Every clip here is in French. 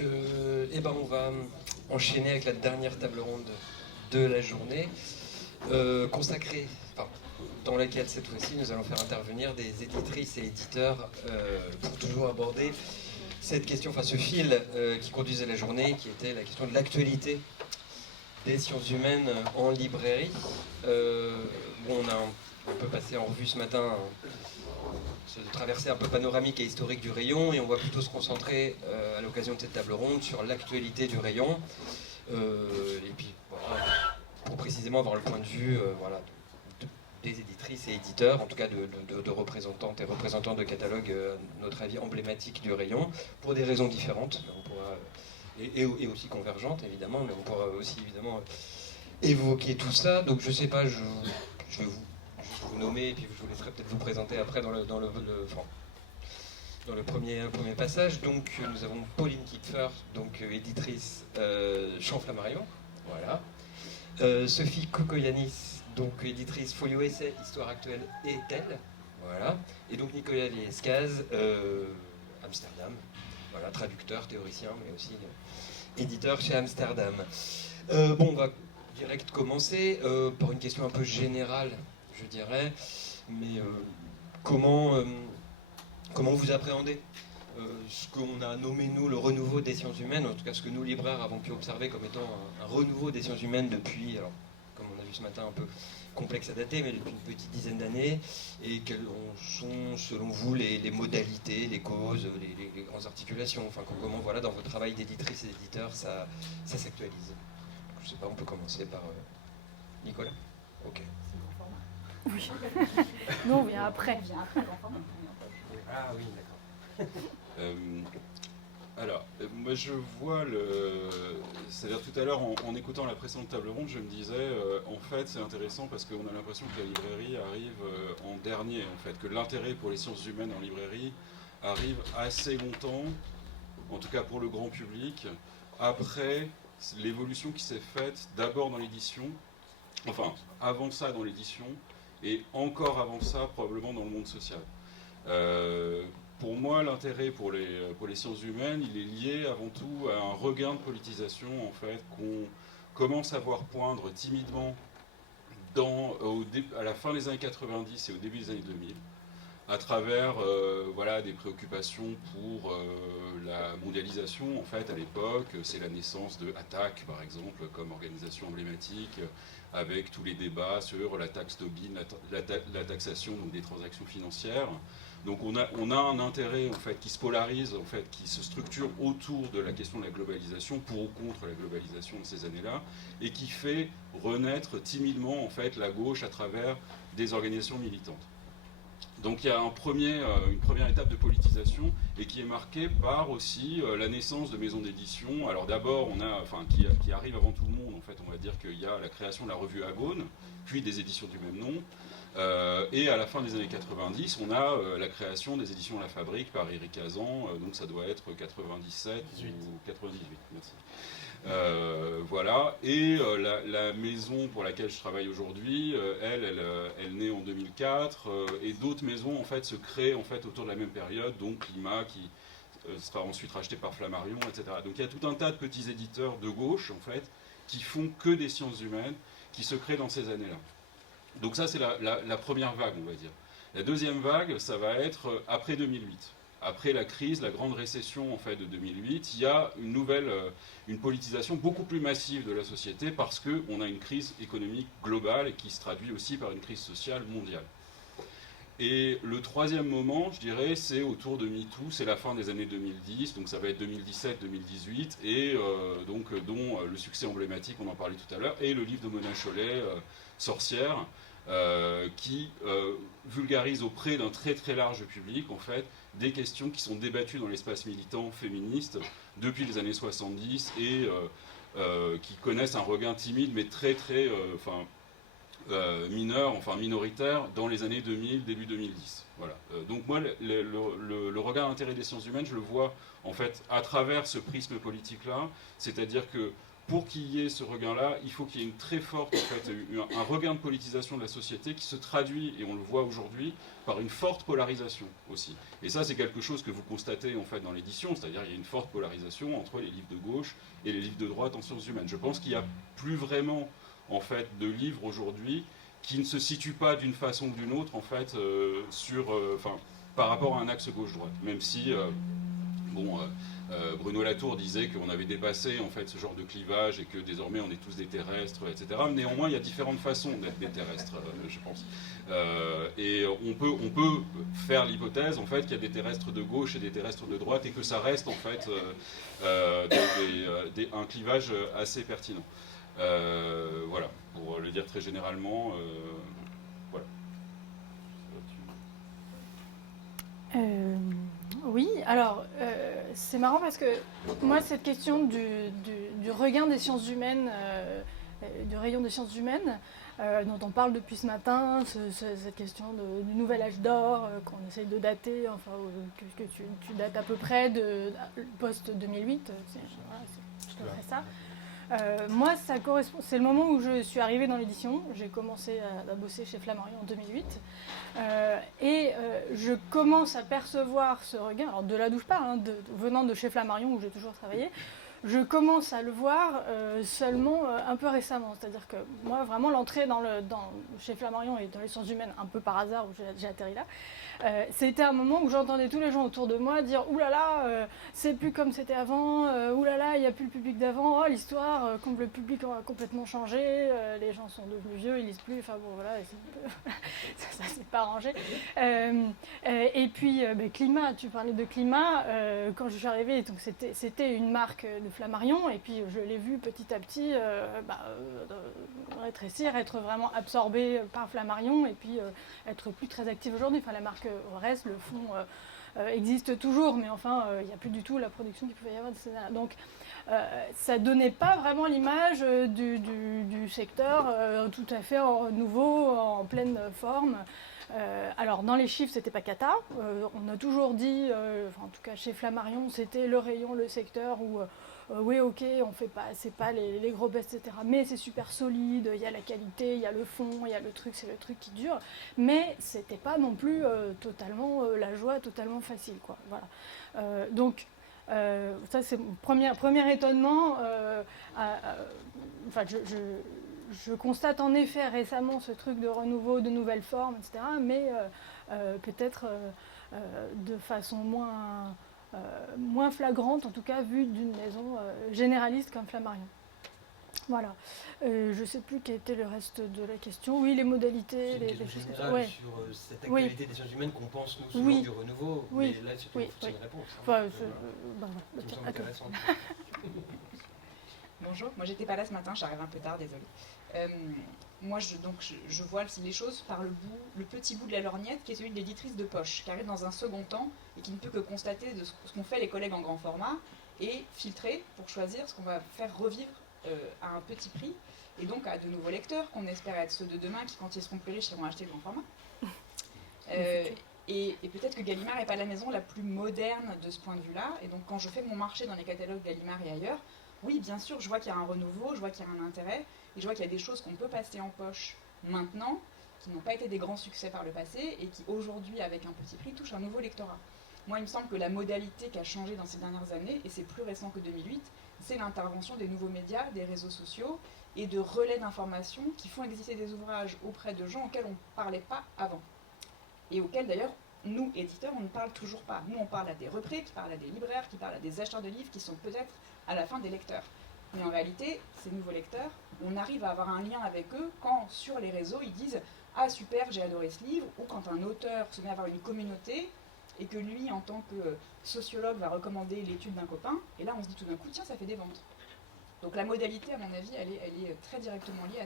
On va enchaîner avec la dernière table ronde de la journée, consacrée, dans laquelle cette fois-ci nous allons faire intervenir des éditrices et éditeurs pour toujours aborder cette question, ce fil qui conduisait la journée, qui était la question de l'actualité des sciences humaines en librairie. On peut passer en revue ce matin, de traverser un peu panoramique et historique du rayon, et on va plutôt se concentrer à l'occasion de cette table ronde sur l'actualité du rayon, et puis pour précisément avoir le point de vue des éditrices et éditeurs, en tout cas de représentantes et représentants de catalogues, à notre avis, emblématiques du rayon, pour des raisons différentes, mais on pourra, et aussi convergentes évidemment, mais on pourra aussi évidemment évoquer tout ça. Donc je sais pas, je vais vous nommer, et puis je vous laisserai peut-être vous présenter après dans le premier passage. Donc nous avons Pauline Kipfer, donc éditrice Champ Flammarion, voilà. Sophie Kokoyanis, donc éditrice Folio Essai, Histoire actuelle et telle, voilà. Et donc Nicolas Liescaz, Amsterdam, voilà, traducteur, théoricien, mais aussi éditeur chez Amsterdam. On va direct commencer par une question un peu générale, je dirais, mais comment vous appréhendez ce qu'on a nommé, nous, le renouveau des sciences humaines, en tout cas ce que nous, libraires, avons pu observer comme étant un renouveau des sciences humaines depuis, alors, comme on a vu ce matin, un peu complexe à dater, mais depuis une petite dizaine d'années, et quelles sont, selon vous, les modalités, les causes, les grandes articulations, comment, voilà, dans votre travail d'éditrice et d'éditeur, ça s'actualise. Je ne sais pas, on peut commencer par Nicolas. Ok. Oui. Non, on vient après. Ah oui, d'accord. Moi je vois c'est-à-dire tout à l'heure en écoutant la précédente table ronde, je me disais en fait c'est intéressant parce qu'on a l'impression que la librairie arrive en dernier, en fait, que l'intérêt pour les sciences humaines en librairie arrive assez longtemps, en tout cas pour le grand public, après l'évolution qui s'est faite d'abord dans l'édition, enfin avant ça dans l'édition, et encore avant ça probablement dans le monde social. Pour moi, l'intérêt pour les sciences humaines, il est lié avant tout à un regain de politisation, en fait, qu'on commence à voir poindre timidement à la fin des années 90 et au début des années 2000, à travers des préoccupations pour la mondialisation. En fait, à l'époque, c'est la naissance de ATTAC, par exemple, comme organisation emblématique, avec tous les débats sur la taxe Tobin, la taxation donc, des transactions financières. Donc on a un intérêt en fait, qui se polarise, en fait, qui se structure autour de la question de la globalisation, pour ou contre la globalisation de ces années-là, et qui fait renaître timidement en fait, la gauche à travers des organisations militantes. Donc il y a une première étape de politisation et qui est marquée par aussi la naissance de maisons d'édition. Alors d'abord, qui arrive avant tout le monde, en fait, on va dire qu'il y a la création de la revue Agone, puis des éditions du même nom. Et à la fin des années 90, on a la création des éditions La Fabrique par Éric Hazan, donc ça doit être 97 ou 98, merci. Voilà, et la maison pour laquelle je travaille aujourd'hui, elle naît en 2004, et d'autres maisons en fait se créent en fait autour de la même période, donc Climat qui sera ensuite racheté par Flammarion, etc. Donc il y a tout un tas de petits éditeurs de gauche en fait qui font que des sciences humaines, qui se créent dans ces années-là. Donc ça c'est la première vague, on va dire. La deuxième vague, ça va être après 2008. Après la crise, la grande récession en fait, de 2008, il y a une politisation beaucoup plus massive de la société parce qu'on a une crise économique globale et qui se traduit aussi par une crise sociale mondiale. Et le troisième moment, je dirais, c'est autour de MeToo, c'est la fin des années 2010, donc ça va être 2017-2018, et dont le succès emblématique, on en parlait tout à l'heure, et le livre de Mona Chollet, Sorcière, qui vulgarise auprès d'un très très large public en fait des questions qui sont débattues dans l'espace militant féministe depuis les années 70 et qui connaissent un regain timide mais très très mineur, enfin minoritaire dans les années 2000, début 2010. Voilà. Donc moi le regard d'intérêt des sciences humaines, je le vois en fait à travers ce prisme politique là, c'est-à-dire que pour qu'il y ait ce regain-là, il faut qu'il y ait une très forte, en fait, un regain de politisation de la société qui se traduit, et on le voit aujourd'hui, par une forte polarisation aussi. Et ça, c'est quelque chose que vous constatez en fait dans l'édition, c'est-à-dire qu'il y a une forte polarisation entre les livres de gauche et les livres de droite en sciences humaines. Je pense qu'il n'y a plus vraiment en fait de livres aujourd'hui qui ne se situent pas d'une façon ou d'une autre en fait par rapport à un axe gauche-droite, même si Bruno Latour disait qu'on avait dépassé en fait ce genre de clivage et que désormais on est tous des terrestres, etc. Néanmoins, il y a différentes façons d'être des terrestres, je pense. Et on peut faire l'hypothèse en fait qu'il y a des terrestres de gauche et des terrestres de droite et que ça reste en fait un clivage assez pertinent. Voilà, pour le dire très généralement. Voilà. Oui, alors c'est marrant parce que moi cette question du regain des sciences humaines, du rayon des sciences humaines, dont on parle depuis ce matin, cette question du nouvel âge d'or qu'on essaye de dater, enfin que tu dates à peu près de post-2008, c'est tout à fait ça. Moi, ça correspond. C'est le moment où je suis arrivée dans l'édition. J'ai commencé à bosser chez Flammarion en 2008. Je commence à percevoir ce regain. Alors, de là d'où je parle, venant de chez Flammarion où j'ai toujours travaillé, je commence à le voir seulement un peu récemment. C'est-à-dire que moi, vraiment, l'entrée chez Flammarion et dans les sciences humaines, un peu par hasard, où j'ai atterri là, c'était un moment où j'entendais tous les gens autour de moi dire « Ouh là là, c'est plus comme c'était avant, ouh là là, il n'y a plus le public d'avant, oh l'histoire, comme le public a complètement changé, les gens sont devenus vieux, ils lisent plus, enfin bon voilà, ça s'est pas arrangé. » Et puis, climat, tu parlais de climat, quand je suis arrivée, donc c'était une marque de Flammarion, et puis je l'ai vu petit à petit rétrécir, être vraiment absorbée par Flammarion, et puis être plus très active aujourd'hui. Enfin, la marque reste, le fond existe toujours, mais enfin, il n'y a plus du tout la production qu'il pouvait y avoir de ces années. Donc, ça ne donnait pas vraiment l'image du secteur tout à fait nouveau, en pleine forme. Alors, dans les chiffres, c'était pas cata. On a toujours dit, en tout cas chez Flammarion, c'était le rayon, le secteur où oui, ok, on fait pas, c'est pas les gros bests, etc. Mais c'est super solide, il y a la qualité, il y a le fond, il y a le truc, c'est le truc qui dure. Mais c'était pas non plus totalement la joie, totalement facile, quoi. Voilà. Donc, ça, c'est mon premier étonnement. Je constate en effet récemment ce truc de renouveau, de nouvelles formes, etc. Mais peut-être de façon moins flagrante, en tout cas vue d'une maison généraliste comme Flammarion. Voilà. Je ne sais plus quel était le reste de la question. Oui, les modalités, les choses comme ça. Ouais. Sur cette actualité des sciences humaines qu'on pense, nous, souvent du renouveau. Oui. Mais là, c'est une réponse. Enfin, ça me semble intéressant. Bonjour, moi j'étais pas là ce matin, j'arrive un peu tard, désolée. Moi je vois les choses par le petit bout de la lorgnette qui est celui de l'éditrice de poche, qui arrive dans un second temps et qui ne peut que constater de ce qu'ont fait les collègues en grand format et filtrer pour choisir ce qu'on va faire revivre à un petit prix, et donc à de nouveaux lecteurs qu'on espère être ceux de demain qui, quand ils seront plus riches, iront acheter le grand format. Et peut-être que Gallimard n'est pas la maison la plus moderne de ce point de vue-là, et donc quand je fais mon marché dans les catalogues Gallimard et ailleurs, oui, bien sûr, je vois qu'il y a un renouveau, je vois qu'il y a un intérêt, et je vois qu'il y a des choses qu'on peut passer en poche maintenant, qui n'ont pas été des grands succès par le passé, et qui aujourd'hui, avec un petit prix, touchent un nouveau lectorat. Moi, il me semble que la modalité qui a changé dans ces dernières années, et c'est plus récent que 2008, c'est l'intervention des nouveaux médias, des réseaux sociaux, et de relais d'information qui font exister des ouvrages auprès de gens auxquels on ne parlait pas avant. Et auxquels, d'ailleurs, nous, éditeurs, on ne parle toujours pas. Nous, on parle à des repris, qui parlent à des libraires, qui parlent à des acheteurs de livres, qui sont peut-être à la fin des lecteurs. Mais en réalité, ces nouveaux lecteurs, on arrive à avoir un lien avec eux quand, sur les réseaux, ils disent « Ah super, j'ai adoré ce livre », ou quand un auteur se met à avoir une communauté, et que lui, en tant que sociologue, va recommander l'étude d'un copain, et là, on se dit tout d'un coup « Tiens, ça fait des ventes ». Donc la modalité, à mon avis, elle est très directement liée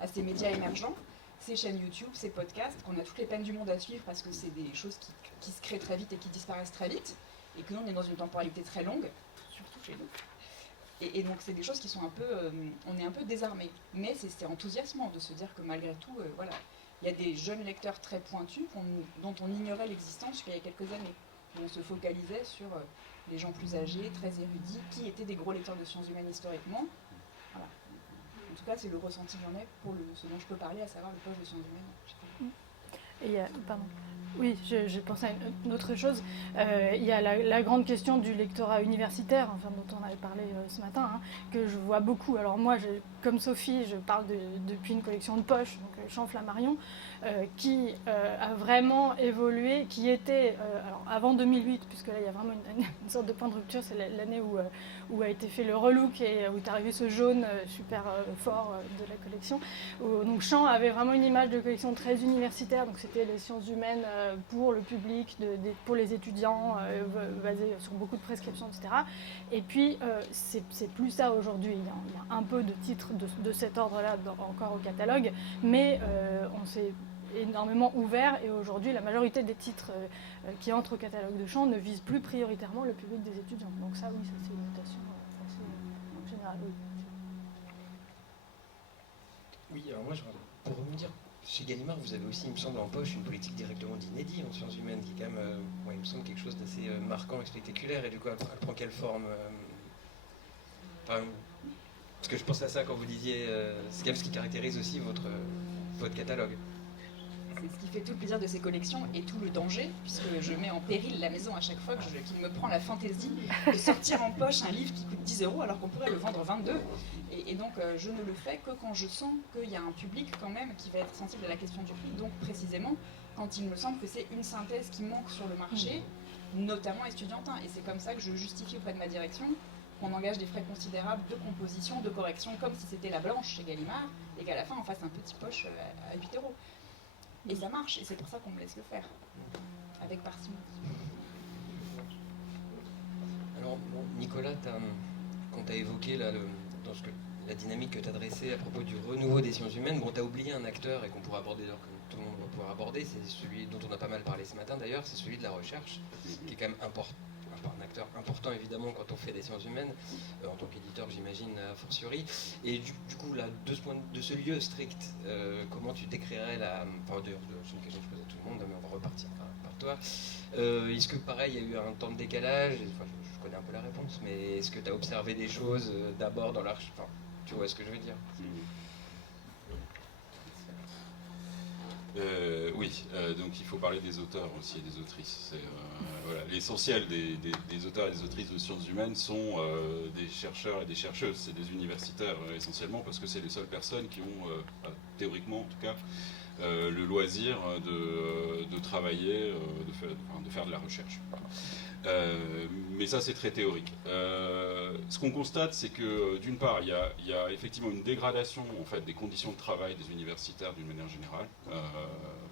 à ces médias émergents, ces chaînes YouTube, ces podcasts, qu'on a toutes les peines du monde à suivre parce que c'est des choses qui se créent très vite et qui disparaissent très vite, et que nous, on est dans une temporalité très longue, surtout chez nous. Et donc c'est des choses qui sont un peu, on est un peu désarmés. Mais c'est enthousiasmant de se dire que malgré tout, voilà, il y a des jeunes lecteurs très pointus dont on ignorait l'existence il y a quelques années. Où on se focalisait sur les gens plus âgés, très érudits, qui étaient des gros lecteurs de sciences humaines historiquement, tout cas, c'est le ressenti que j'en ai pour ce dont je peux parler, à savoir le poche de sciences humaines. Et pardon. Oui, je pensais à une autre chose. Il y a la grande question du lectorat universitaire, enfin, dont on avait parlé ce matin, hein, que je vois beaucoup. Alors moi, comme Sophie, je parle depuis une collection de poche, donc Champ Flammarion, qui a vraiment évolué, qui était, alors avant 2008, puisque là il y a vraiment une sorte de point de rupture, c'est l'année où a été fait le relook et où est arrivé ce jaune super fort de la collection. Donc Champ avait vraiment une image de collection très universitaire, donc c'était les sciences humaines pour le public, pour les étudiants, basé sur beaucoup de prescriptions, etc. Et puis c'est plus ça aujourd'hui. Il y a un peu de titres de cet ordre-là encore au catalogue, mais on s'est énormément ouvert, et aujourd'hui la majorité des titres qui entrent au catalogue de Champ ne visent plus prioritairement le public des étudiants. Donc ça, oui, ça c'est une notation assez générale. Oui. Oui, alors moi, pour rebondir, chez Gallimard, vous avez aussi, il me semble, en poche une politique directement d'inédit en sciences humaines, qui est quand même, il me semble, quelque chose d'assez marquant et spectaculaire. Et du coup, elle prend quelle forme parce que je pense à ça quand vous disiez, c'est quand même ce qui caractérise aussi votre catalogue. C'est ce qui fait tout le plaisir de ces collections et tout le danger, puisque je mets en péril la maison à chaque fois qu'il me prend la fantaisie de sortir en poche un livre qui coûte 10 € alors qu'on pourrait le vendre 22. Et donc je ne le fais que quand je sens qu'il y a un public quand même qui va être sensible à la question du prix. Donc précisément quand il me semble que c'est une synthèse qui manque sur le marché, notamment estudiantin. Et c'est comme ça que je justifie auprès de ma direction qu'on engage des frais considérables de composition, de correction, comme si c'était la blanche chez Gallimard, et qu'à la fin on fasse un petit poche à 8 €. Et ça marche, et c'est pour ça qu'on me laisse le faire, avec parcimonie. Alors, bon, Nicolas, quand tu as évoqué là, la dynamique que tu as dressée à propos du renouveau des sciences humaines, bon, tu as oublié un acteur, et qu'on pourra aborder d'ailleurs, que tout le monde va pouvoir aborder, c'est celui dont on a pas mal parlé ce matin d'ailleurs, c'est celui de la recherche, qui est quand même un acteur important évidemment quand on fait des sciences humaines, en tant qu'éditeur j'imagine a fortiori. Et du coup là, de ce lieu strict, comment tu décrirais enfin d'ailleurs c'est une question que je pose à tout le monde, mais on va repartir par toi. Est-ce que pareil il y a eu un temps de décalage, enfin, je connais un peu la réponse, mais est-ce que tu as observé des choses d'abord dans l'arche, enfin, tu vois ce que je veux dire? Oui, donc il faut parler des auteurs aussi et des autrices. Voilà, l'essentiel des auteurs et des autrices de sciences humaines sont des chercheurs et des chercheuses, c'est des universitaires essentiellement, parce que c'est les seules personnes qui ont, théoriquement en tout cas, le loisir de travailler, de faire de la recherche. Mais ça c'est très théorique. Ce qu'on constate, c'est que d'une part il y a effectivement une dégradation en fait des conditions de travail des universitaires d'une manière générale,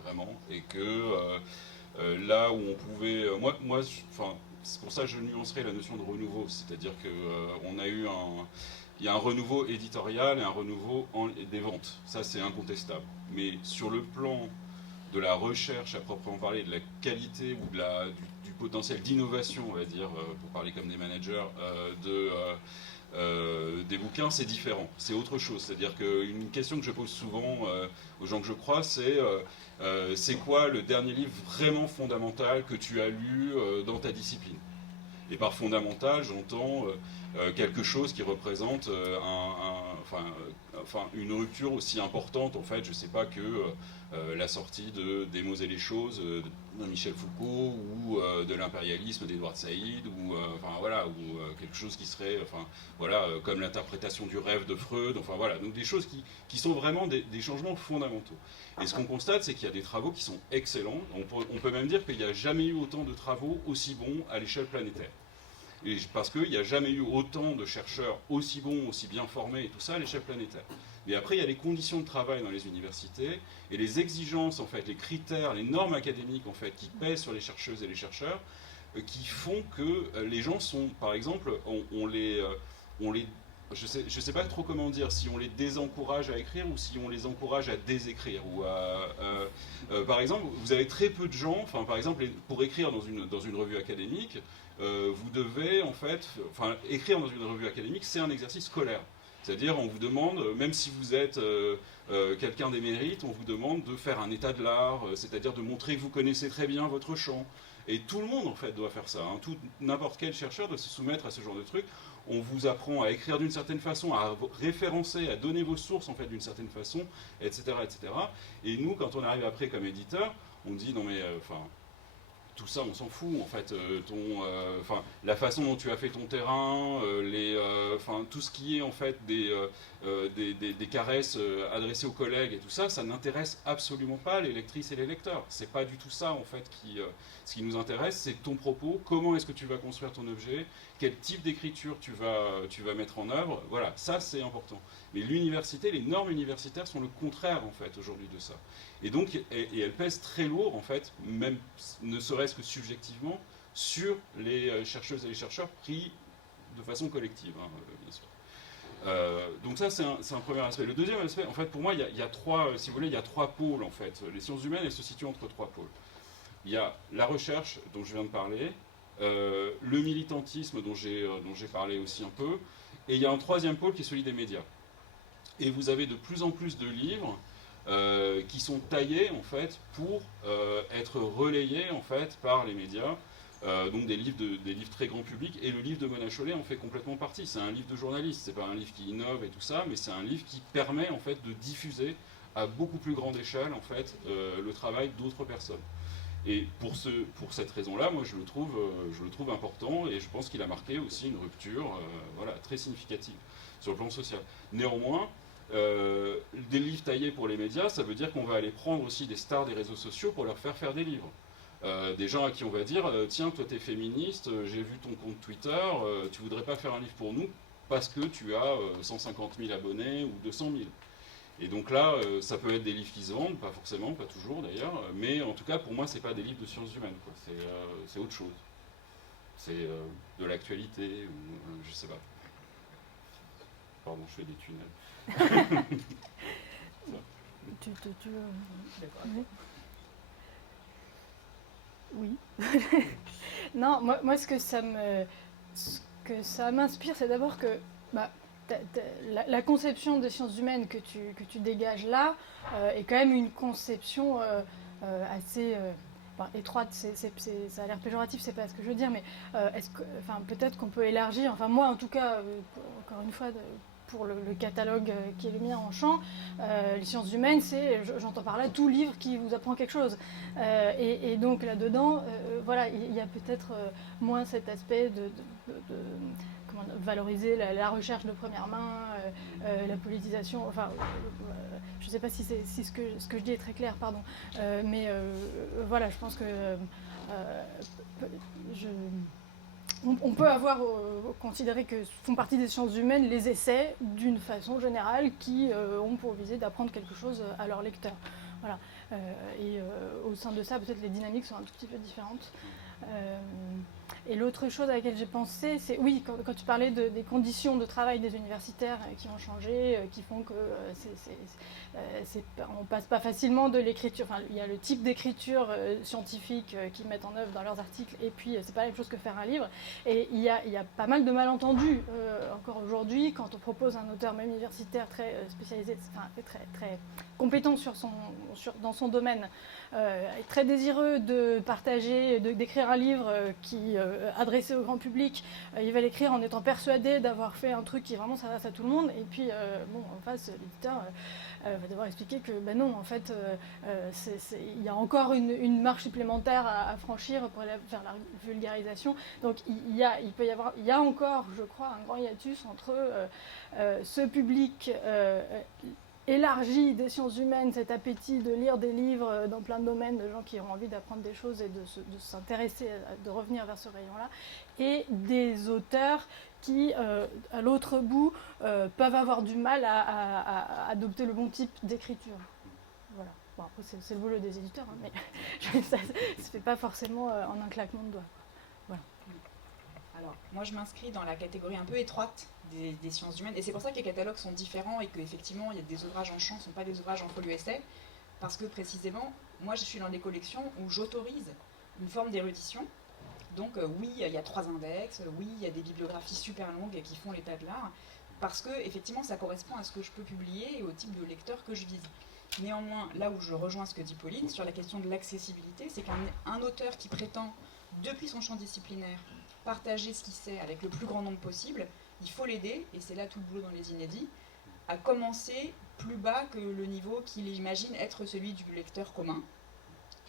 vraiment, et que là où on pouvait, c'est pour ça que je nuancerai la notion de renouveau, c'est-à-dire que il y a un renouveau éditorial et un renouveau des ventes, ça c'est incontestable. Mais sur le plan de la recherche à proprement parler, de la qualité ou du potentiel d'innovation, on va dire, pour parler comme des managers, des bouquins, c'est différent, c'est autre chose. C'est-à-dire qu'une question que je pose souvent aux gens que je croise, c'est quoi le dernier livre vraiment fondamental que tu as lu dans ta discipline? Et par fondamental, j'entends quelque chose qui représente une rupture aussi importante, en fait, je ne sais pas, que la sortie Des mots et les choses de Michel Foucault, ou de l'impérialisme d'Edward Said, ou quelque chose qui serait, comme l'interprétation du rêve de Freud, donc des choses qui sont vraiment des changements fondamentaux. Et ce qu'on constate, c'est qu'il y a des travaux qui sont excellents. On peut même dire qu'il n'y a jamais eu autant de travaux aussi bons à l'échelle planétaire. Et parce qu'il n'y a jamais eu autant de chercheurs aussi bons, aussi bien formés, et tout ça à l'échelle planétaire. Mais après, il y a les conditions de travail dans les universités, et les exigences, en fait, les critères, les normes académiques, en fait, qui pèsent sur les chercheuses et les chercheurs, qui font que les gens sont, par exemple, je sais pas trop comment dire, si on les désencourage à écrire ou si on les encourage à désécrire. Par exemple, vous avez très peu de gens, par exemple, pour écrire dans une revue académique, vous devez écrire dans une revue académique, c'est un exercice scolaire. C'est-à-dire, on vous demande, même si vous êtes quelqu'un d'émérite, on vous demande de faire un état de l'art, c'est-à-dire de montrer que vous connaissez très bien votre champ. Et tout le monde, en fait, doit faire ça. Hein. N'importe quel chercheur doit se soumettre à ce genre de truc. On vous apprend à écrire d'une certaine façon, à référencer, à donner vos sources, en fait, d'une certaine façon, etc., etc. Et nous, quand on arrive après comme éditeur, on dit, non mais, tout ça, on s'en fout, en fait. La façon dont tu as fait ton terrain, tout ce qui est, en fait, des caresses adressées aux collègues et tout ça, ça n'intéresse absolument pas les lectrices et les lecteurs. C'est pas du tout ça, en fait, ce qui nous intéresse, c'est ton propos, comment est-ce que tu vas construire ton objet, quel type d'écriture tu vas mettre en œuvre. Voilà, ça, c'est important. Mais l'université, les normes universitaires sont le contraire, en fait, aujourd'hui de ça. Et donc, elles pèsent très lourd, en fait, même ne serait-ce que subjectivement, sur les chercheuses et les chercheurs pris de façon collective, hein, bien sûr. Donc ça, c'est un premier aspect. Le deuxième aspect, en fait, pour moi, il y a trois, si vous voulez, il y a trois pôles, en fait. Les sciences humaines, elles se situent entre trois pôles. Il y a la recherche, dont je viens de parler, le militantisme, dont j'ai parlé aussi un peu, et il y a un troisième pôle qui est celui des médias. Et vous avez de plus en plus de livres qui sont taillés en fait pour être relayés en fait par les médias, donc des livres très grand public, et le livre de Mona Chollet en fait complètement partie. C'est un livre de journaliste, c'est pas un livre qui innove et tout ça, mais c'est un livre qui permet en fait de diffuser à beaucoup plus grande échelle en fait le travail d'autres personnes. Et pour cette raison-là, moi je le trouve important, et je pense qu'il a marqué aussi une rupture très significative sur le plan social. Néanmoins, des livres taillés pour les médias, ça veut dire qu'on va aller prendre aussi des stars des réseaux sociaux pour leur faire des livres. Des gens à qui on va dire tiens, toi t'es féministe, j'ai vu ton compte Twitter, tu voudrais pas faire un livre pour nous parce que tu as 150 000 abonnés ou 200 000. Et donc là, ça peut être des livres qui se vendent, pas forcément, pas toujours d'ailleurs, mais en tout cas pour moi c'est pas des livres de sciences humaines, quoi. C'est autre chose. C'est de l'actualité, ou je sais pas. Pardon, je fais des tunnels. Oui. Non, moi ce que ça m'inspire, c'est d'abord que la conception des sciences humaines que tu dégages là est quand même une conception assez étroite. Ça a l'air péjoratif, c'est pas ce que je veux dire, mais peut-être qu'on peut élargir. Enfin, moi, en tout cas, encore une fois, pour le catalogue qui est le mien en champ, les sciences humaines, j'entends par là tout livre qui vous apprend quelque chose. Et donc là-dedans, il y a peut-être moins cet aspect de valoriser la recherche de première main, la politisation, je ne sais pas si ce que je dis est très clair, pardon, mais je pense que on peut considérer que font partie des sciences humaines les essais d'une façon générale qui ont pour visée d'apprendre quelque chose à leurs lecteurs. Voilà. Et au sein de ça, peut-être les dynamiques sont un tout petit peu différentes. Et l'autre chose à laquelle j'ai pensé, c'est, oui, quand tu parlais des conditions de travail des universitaires qui ont changé, qui font que on passe pas facilement de l'écriture, il y a le type d'écriture scientifique qu'ils mettent en œuvre dans leurs articles, et puis c'est pas la même chose que faire un livre. Et il y a pas mal de malentendus encore aujourd'hui, quand on propose un auteur même universitaire très spécialisé, très compétent dans son domaine, très désireux de partager, d'écrire un livre qui adressé au grand public, il va l'écrire en étant persuadé d'avoir fait un truc qui vraiment s'adresse à tout le monde, et puis en face l'éditeur va devoir expliquer que non, en fait il y a encore une marche supplémentaire à franchir pour aller vers la vulgarisation. Donc il y a encore, je crois, un grand hiatus entre ce public élargi des sciences humaines, cet appétit de lire des livres dans plein de domaines, de gens qui ont envie d'apprendre des choses et de s'intéresser, de revenir vers ce rayon-là, et des auteurs qui, à l'autre bout, peuvent avoir du mal à adopter le bon type d'écriture. Voilà. Bon, après, c'est le boulot des éditeurs, hein, mais ça ne se fait pas forcément en un claquement de doigts. Voilà. Alors, moi, je m'inscris dans la catégorie un peu étroite des sciences humaines, et c'est pour ça que les catalogues sont différents et qu'effectivement, il y a des ouvrages en champ, ne sont pas des ouvrages en folio-essai, parce que précisément, moi, je suis dans des collections où j'autorise une forme d'érudition. Donc oui, il y a 3 index, oui, il y a des bibliographies super longues qui font l'état de l'art, parce que effectivement, ça correspond à ce que je peux publier et au type de lecteur que je vise. Néanmoins, là où je rejoins ce que dit Pauline, sur la question de l'accessibilité, c'est qu'un auteur qui prétend depuis son champ disciplinaire, partager ce qu'il sait avec le plus grand nombre possible, il faut l'aider, et c'est là tout le boulot dans les inédits, à commencer plus bas que le niveau qu'il imagine être celui du lecteur commun,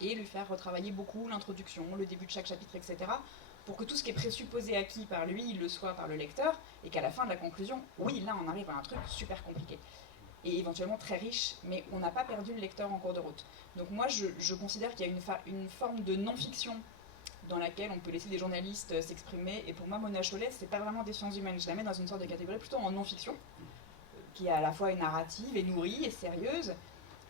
et lui faire retravailler beaucoup l'introduction, le début de chaque chapitre, etc., pour que tout ce qui est présupposé acquis par lui, il le soit par le lecteur, et qu'à la fin de la conclusion, oui, là on arrive à un truc super compliqué, et éventuellement très riche, mais on n'a pas perdu le lecteur en cours de route. Donc moi, je considère qu'il y a une forme de non-fiction dans laquelle on peut laisser des journalistes s'exprimer, et pour moi, Mona Chollet, c'est pas vraiment des sciences humaines, je la mets dans une sorte de catégorie plutôt en non-fiction, qui à la fois est narrative, est nourrie, est sérieuse,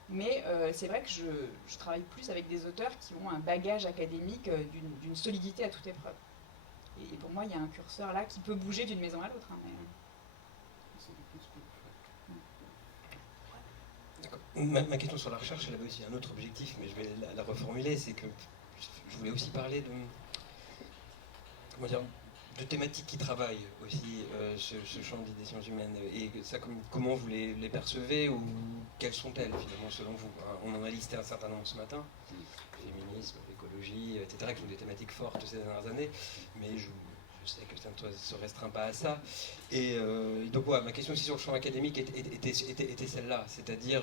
mais c'est vrai que je travaille plus avec des auteurs qui ont un bagage académique d'une solidité à toute épreuve. Et pour moi, il y a un curseur là qui peut bouger d'une maison à l'autre. Hein, mais... Ma question sur la recherche, elle avait aussi un autre objectif, mais je vais la reformuler, c'est que je voulais aussi parler de thématiques qui travaillent aussi ce champ des sciences humaines, et ça, comment vous les percevez, ou quelles sont-elles finalement selon vous? On en a listé un certain nombre ce matin, féminisme, écologie, etc., qui sont des thématiques fortes ces dernières années, mais je sais que ça ne se restreint pas à ça. Et donc ma question aussi sur le champ académique était celle-là, c'est-à-dire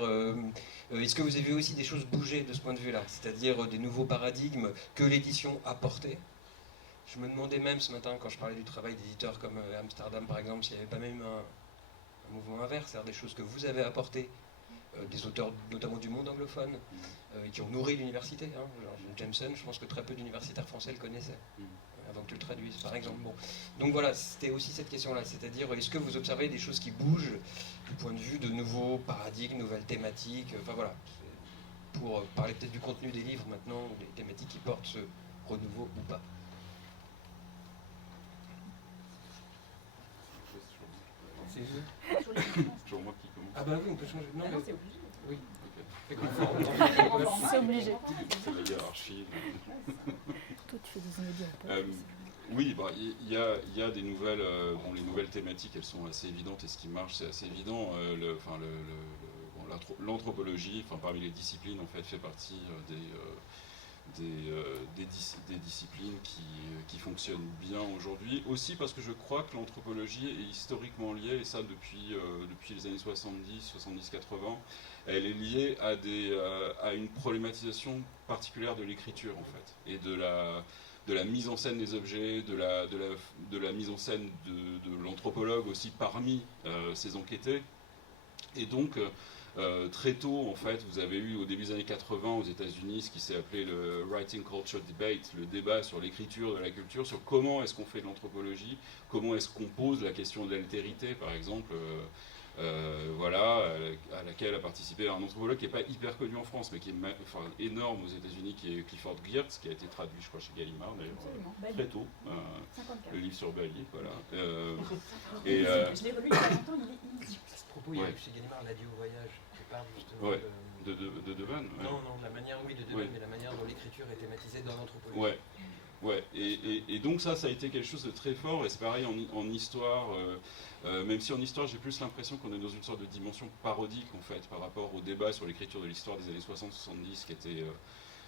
est-ce que vous avez vu aussi des choses bouger de ce point de vue-là, c'est-à-dire des nouveaux paradigmes que l'édition a portés? Je me demandais même ce matin, quand je parlais du travail d'éditeurs comme Amsterdam par exemple, s'il n'y avait pas même un mouvement inverse, c'est-à-dire des choses que vous avez apportées, des auteurs notamment du monde anglophone, qui ont nourri l'université. Genre Jameson, je pense que très peu d'universitaires français le connaissaient, avant que tu le traduises par exemple. Bon. Donc voilà, c'était aussi cette question-là, c'est-à-dire est-ce que vous observez des choses qui bougent du point de vue de nouveaux paradigmes, nouvelles thématiques, enfin voilà, pour parler peut-être du contenu des livres maintenant, ou des thématiques qui portent ce renouveau ou pas. C'est toujours moi qui commence. Ah bah oui, on peut changer. Non, Ah mais... non, c'est obligé. Oui. C'est obligé. C'est la hiérarchie. Toi, tu fais des inédits. Oui, bah, y a des nouvelles, les nouvelles thématiques, elles sont assez évidentes, et ce qui marche, c'est assez évident. L'anthropologie, parmi les disciplines, en fait, fait partie des disciplines qui fonctionnent bien aujourd'hui. Aussi parce que je crois que l'anthropologie est historiquement liée, et ça depuis les années 70, 80, elle est liée à une problématisation particulière de l'écriture, en fait, et de la mise en scène des objets, de la mise en scène de l'anthropologue aussi parmi ces enquêtés. Et donc, très tôt, en fait, vous avez eu au début des années 80 aux États-Unis ce qui s'est appelé le Writing Culture Debate, le débat sur l'écriture de la culture, sur comment est-ce qu'on fait de l'anthropologie, comment est-ce qu'on pose la question de l'altérité, par exemple, à laquelle a participé un anthropologue qui n'est pas hyper connu en France, mais qui est énorme aux États-Unis, qui est Clifford Geertz, qui a été traduit, je crois, chez Gallimard, d'ailleurs, très tôt, le livre sur Bali, voilà. Je l'ai relu il y a longtemps, il est inédit. À ce propos, il y a eu chez Gallimard l'adieu au voyage, qui parle justement de Devanne. Ouais. Non, la manière, oui, de Devanne, mais la manière dont l'écriture est thématisée dans l'anthropologie. Ouais. Et donc ça a été quelque chose de très fort, et c'est pareil en histoire, même si en histoire j'ai plus l'impression qu'on est dans une sorte de dimension parodique, en fait, par rapport au débat sur l'écriture de l'histoire des années 60-70, qui était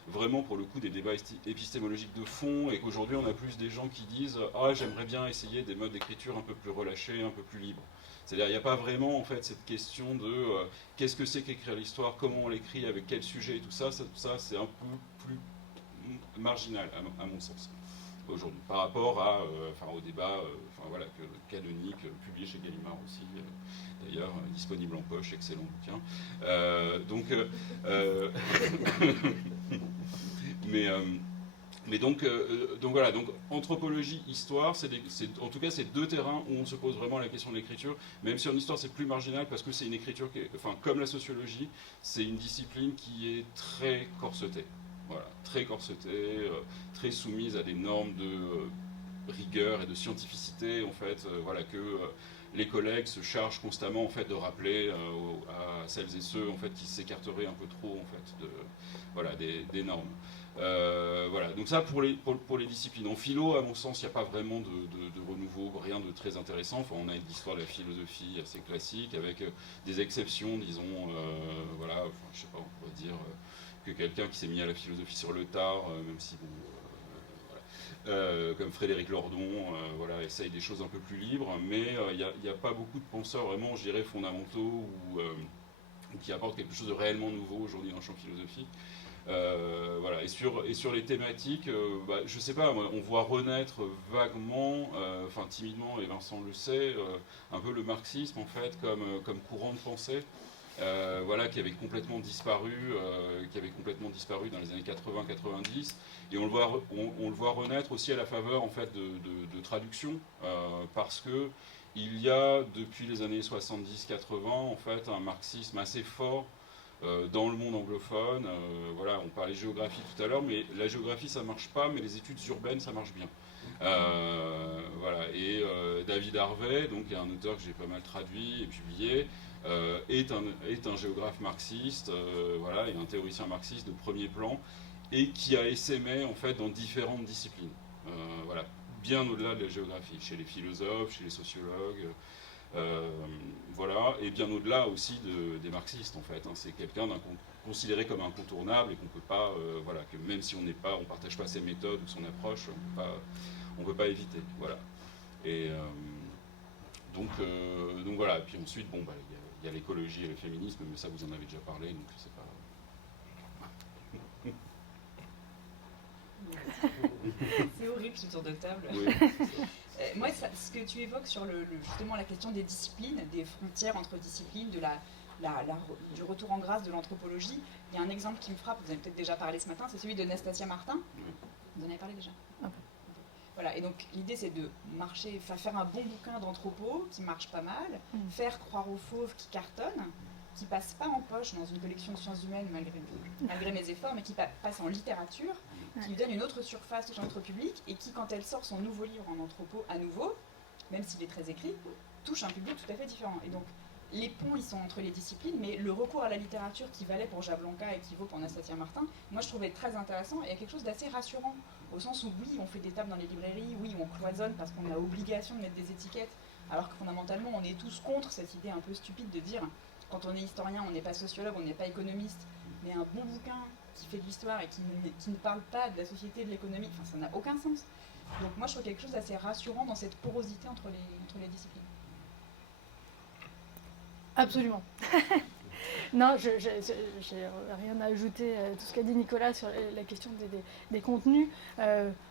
vraiment pour le coup des débats épistémologiques de fond, et qu'aujourd'hui on a plus des gens qui disent « Ah, j'aimerais bien essayer des modes d'écriture un peu plus relâchés, un peu plus libres ». C'est-à-dire, il n'y a pas vraiment, en fait, cette question de qu'est-ce que c'est qu'écrire l'histoire, comment on l'écrit, avec quel sujet, et tout ça, c'est un peu plus marginal, à mon sens, aujourd'hui, par rapport au débat canonique, publié chez Gallimard aussi, d'ailleurs, disponible en poche, excellent bouquin. Mais donc voilà, donc anthropologie, histoire, en tout cas c'est deux terrains où on se pose vraiment la question de l'écriture, même si en histoire c'est plus marginal parce que c'est une écriture comme la sociologie, c'est une discipline qui est très corsetée. Voilà, très corsetée, très soumise à des normes de rigueur et de scientificité, en fait, que les collègues se chargent constamment, en fait, de rappeler à celles et ceux, en fait, qui s'écarteraient un peu trop, en fait, des normes. Donc ça pour les disciplines. En philo, à mon sens, il n'y a pas vraiment de renouveau, rien de très intéressant. On a une histoire de la philosophie assez classique, avec des exceptions, disons, je sais pas, on pourrait dire que quelqu'un qui s'est mis à la philosophie sur le tard, même si bon, comme Frédéric Lordon, voilà, essaye des choses un peu plus libres, mais il n'y a pas beaucoup de penseurs vraiment, je dirais, fondamentaux ou qui apportent quelque chose de réellement nouveau aujourd'hui dans le champ philosophique. Voilà. Et sur les thématiques, je sais pas, on voit renaître vaguement, enfin timidement, et Vincent le sait, un peu le marxisme en fait comme courant de pensée, voilà, qui avait complètement disparu dans les années 80-90, et on le voit renaître aussi à la faveur en fait de traduction, parce que il y a depuis les années 70-80 en fait un marxisme assez fort dans le monde anglophone. Voilà, on parlait géographie tout à l'heure, mais la géographie ça marche pas, mais les études urbaines ça marche bien. Voilà, et David Harvey, donc un auteur que j'ai pas mal traduit et publié, est un géographe marxiste, voilà, et un théoricien marxiste de premier plan, et qui a essaimé en fait dans différentes disciplines. Voilà, bien au-delà de la géographie, chez les philosophes, chez les sociologues. Voilà, et bien au-delà aussi des marxistes en fait. Hein. C'est quelqu'un considéré comme incontournable et qu'on peut pas, voilà, que même si on partage pas ses méthodes ou son approche, on peut pas éviter. Voilà. Et donc voilà. Et puis ensuite, bon, il y a l'écologie et le féminisme, mais ça vous en avez déjà parlé, donc c'est pas. C'est horrible ce tour de table. Oui. Moi, ce que tu évoques sur justement la question des disciplines, des frontières entre disciplines, du retour en grâce de l'anthropologie, il y a un exemple qui me frappe, vous avez peut-être déjà parlé ce matin, c'est celui de Nastasia Martin. Vous en avez parlé déjà? Voilà, et donc l'idée c'est de faire un bon bouquin d'anthropo qui marche pas mal, faire croire aux fauves qui cartonnent, qui passe pas en poche dans une collection de sciences humaines malgré mes efforts, mais qui passe en littérature, qui lui donne une autre surface au centre public, et qui, quand elle sort son nouveau livre en anthropo à nouveau, même s'il est très écrit, touche un public tout à fait différent. Et donc les ponts ils sont entre les disciplines, mais le recours à la littérature qui valait pour Jablonka et qui vaut pour Nastasia Martin, moi je trouvais très intéressant, et il y a quelque chose d'assez rassurant, au sens où oui, on fait des tables dans les librairies, oui, on cloisonne parce qu'on a obligation de mettre des étiquettes, alors que fondamentalement on est tous contre cette idée un peu stupide de dire quand on est historien, on n'est pas sociologue, on n'est pas économiste, mais un bon bouquin qui fait de l'histoire et qui ne parle pas de la société et de l'économie, enfin, ça n'a aucun sens. Donc moi, je trouve quelque chose d'assez rassurant dans cette porosité entre les disciplines. Absolument. Non, je n'ai rien à ajouter à tout ce qu'a dit Nicolas sur la question des contenus.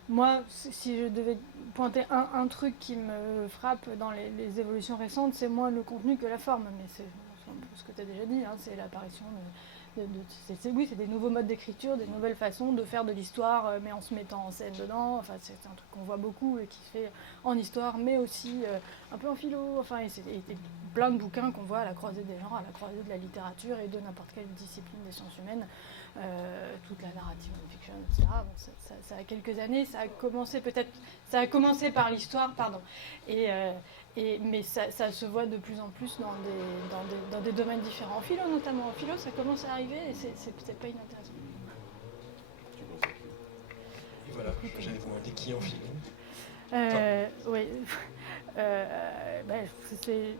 Moi, si je devais pointer un truc qui me frappe dans les évolutions récentes, c'est moins le contenu que la forme. Mais c'est un peu ce que tu as déjà dit, hein, c'est l'apparition c'est des nouveaux modes d'écriture, des nouvelles façons de faire de l'histoire, mais en se mettant en scène dedans. Enfin, c'est un truc qu'on voit beaucoup et qui se fait en histoire, mais aussi un peu en philo. Enfin, et plein de bouquins qu'on voit à la croisée des genres, à la croisée de la littérature et de n'importe quelle discipline des sciences humaines, toute la narrative non-fiction, etc. Bon, ça a quelques années, ça a commencé par l'histoire, pardon. Mais ça se voit de plus en plus dans des domaines différents. En philo notamment. En philo, ça commence à arriver et c'est peut-être pas inintéressant. Et voilà, j'allais vous demander qui en philo. Oui. C'est...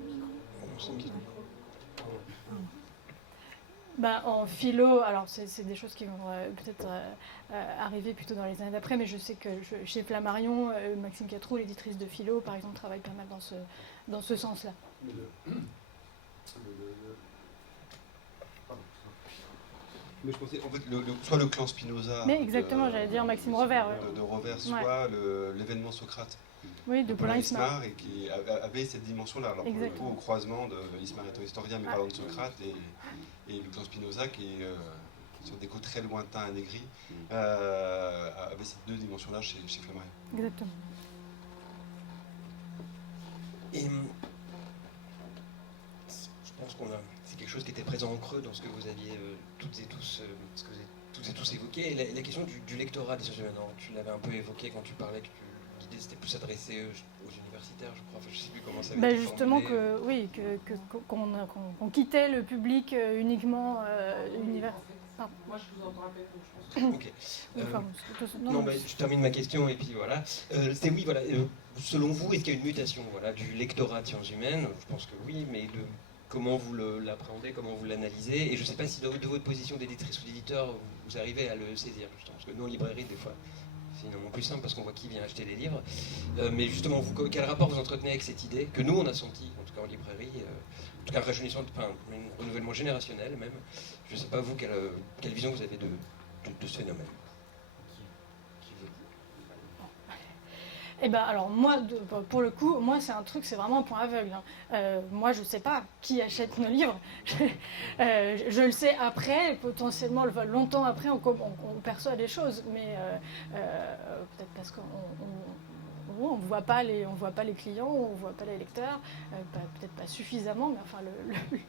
En philo, alors c'est des choses qui vont peut-être arriver plutôt dans les années d'après, mais je sais que chez Flammarion, Maxime Catrou, l'éditrice de philo, par exemple, travaille pas mal dans ce sens-là. Mais je pensais, en fait, soit le clan Spinoza. Mais exactement, j'allais dire Maxime Revers. De Revers, soit l'événement Socrate. Oui, de Paulin Ismar. Et qui avait cette dimension-là. Alors, pour le coup, au croisement de Ismar étant historien, mais parlant de Socrate, et le clan Spinoza, qui est sur des côtes très lointains à Négri, avait ces deux dimensions-là chez Flammarion. Exactement. Et je pense c'est quelque chose qui était présent en creux dans ce que vous aviez toutes et tous évoqué. La question du lectorat des sciences humaines, tu l'avais un peu évoqué quand tu parlais que l'idée c'était plus adressé aux universitaires, je crois. Enfin, je ne sais plus comment ça avait été justement formulé. qu'on quittait le public uniquement universitaire. Moi, je vous entends un peu, donc je pense. Ok. Je termine ma question et puis voilà. Selon vous, est-ce qu'il y a une mutation du lectorat de sciences humaines? Je pense que oui, mais comment vous l'appréhendez, comment vous l'analysez? Et je ne sais pas si de votre position d'éditrice ou d'éditeur, vous arrivez à le saisir, justement, parce que nous, en librairie, des fois, c'est énormément plus simple parce qu'on voit qui vient acheter les livres. Mais justement, vous, quel rapport vous entretenez avec cette idée que nous on a senti, en tout cas en librairie, en tout cas un renouvellement générationnel même. Je ne sais pas vous quelle vision vous avez de ce phénomène. Eh ben, alors moi, pour le coup, moi c'est un truc, c'est vraiment un point aveugle. Moi je ne sais pas qui achète nos livres. Je le sais après, potentiellement longtemps après, on perçoit des choses, mais peut-être parce qu'on on ne voit pas les clients, on ne voit pas les lecteurs, peut-être pas suffisamment, mais enfin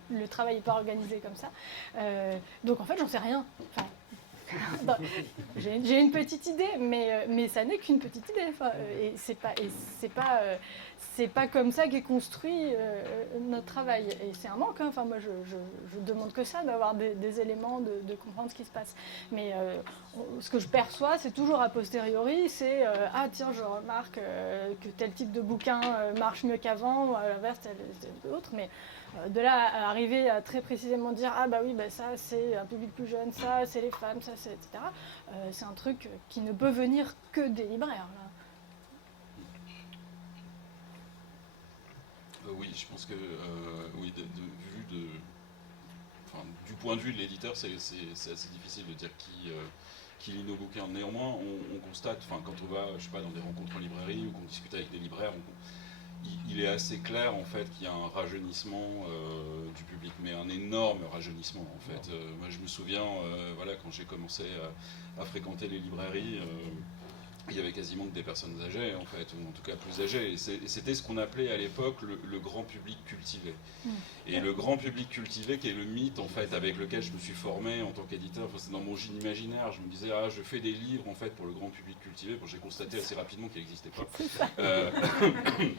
le travail n'est pas organisé comme ça. Donc en fait, j'en sais rien. Enfin, j'ai une petite idée, mais ça n'est qu'une petite idée. Enfin, et c'est pas comme ça qu'est construit notre travail. Et c'est un manque. Hein. Enfin, moi, je demande que ça, d'avoir des éléments, de comprendre ce qui se passe. Mais ce que je perçois, c'est toujours a posteriori, c'est ah tiens, je remarque que tel type de bouquin marche mieux qu'avant, ou à l'inverse, tel autre. Mais de là à arriver à très précisément dire ah bah oui, bah ça c'est un public plus jeune, ça c'est les femmes, ça c'est etc. C'est un truc qui ne peut venir que des libraires. Là. Oui, je pense que oui, du point de vue de l'éditeur, c'est assez difficile de dire qui lit nos bouquins. Néanmoins, on constate, quand on va, je sais pas, dans des rencontres en librairie ou qu'on discute avec des libraires, il est assez clair en fait qu'il y a un rajeunissement du public, mais un énorme rajeunissement en fait. Moi je me souviens, quand j'ai commencé à fréquenter les librairies, il y avait quasiment que des personnes âgées en fait, ou en tout cas plus âgées. Et c'était ce qu'on appelait à l'époque le grand public cultivé. Et le grand public cultivé, qui est le mythe en fait avec lequel je me suis formé en tant qu'éditeur. C'est dans mon imaginaire, je me disais je fais des livres en fait pour le grand public cultivé. Bon, j'ai constaté assez rapidement qu'il n'existait pas,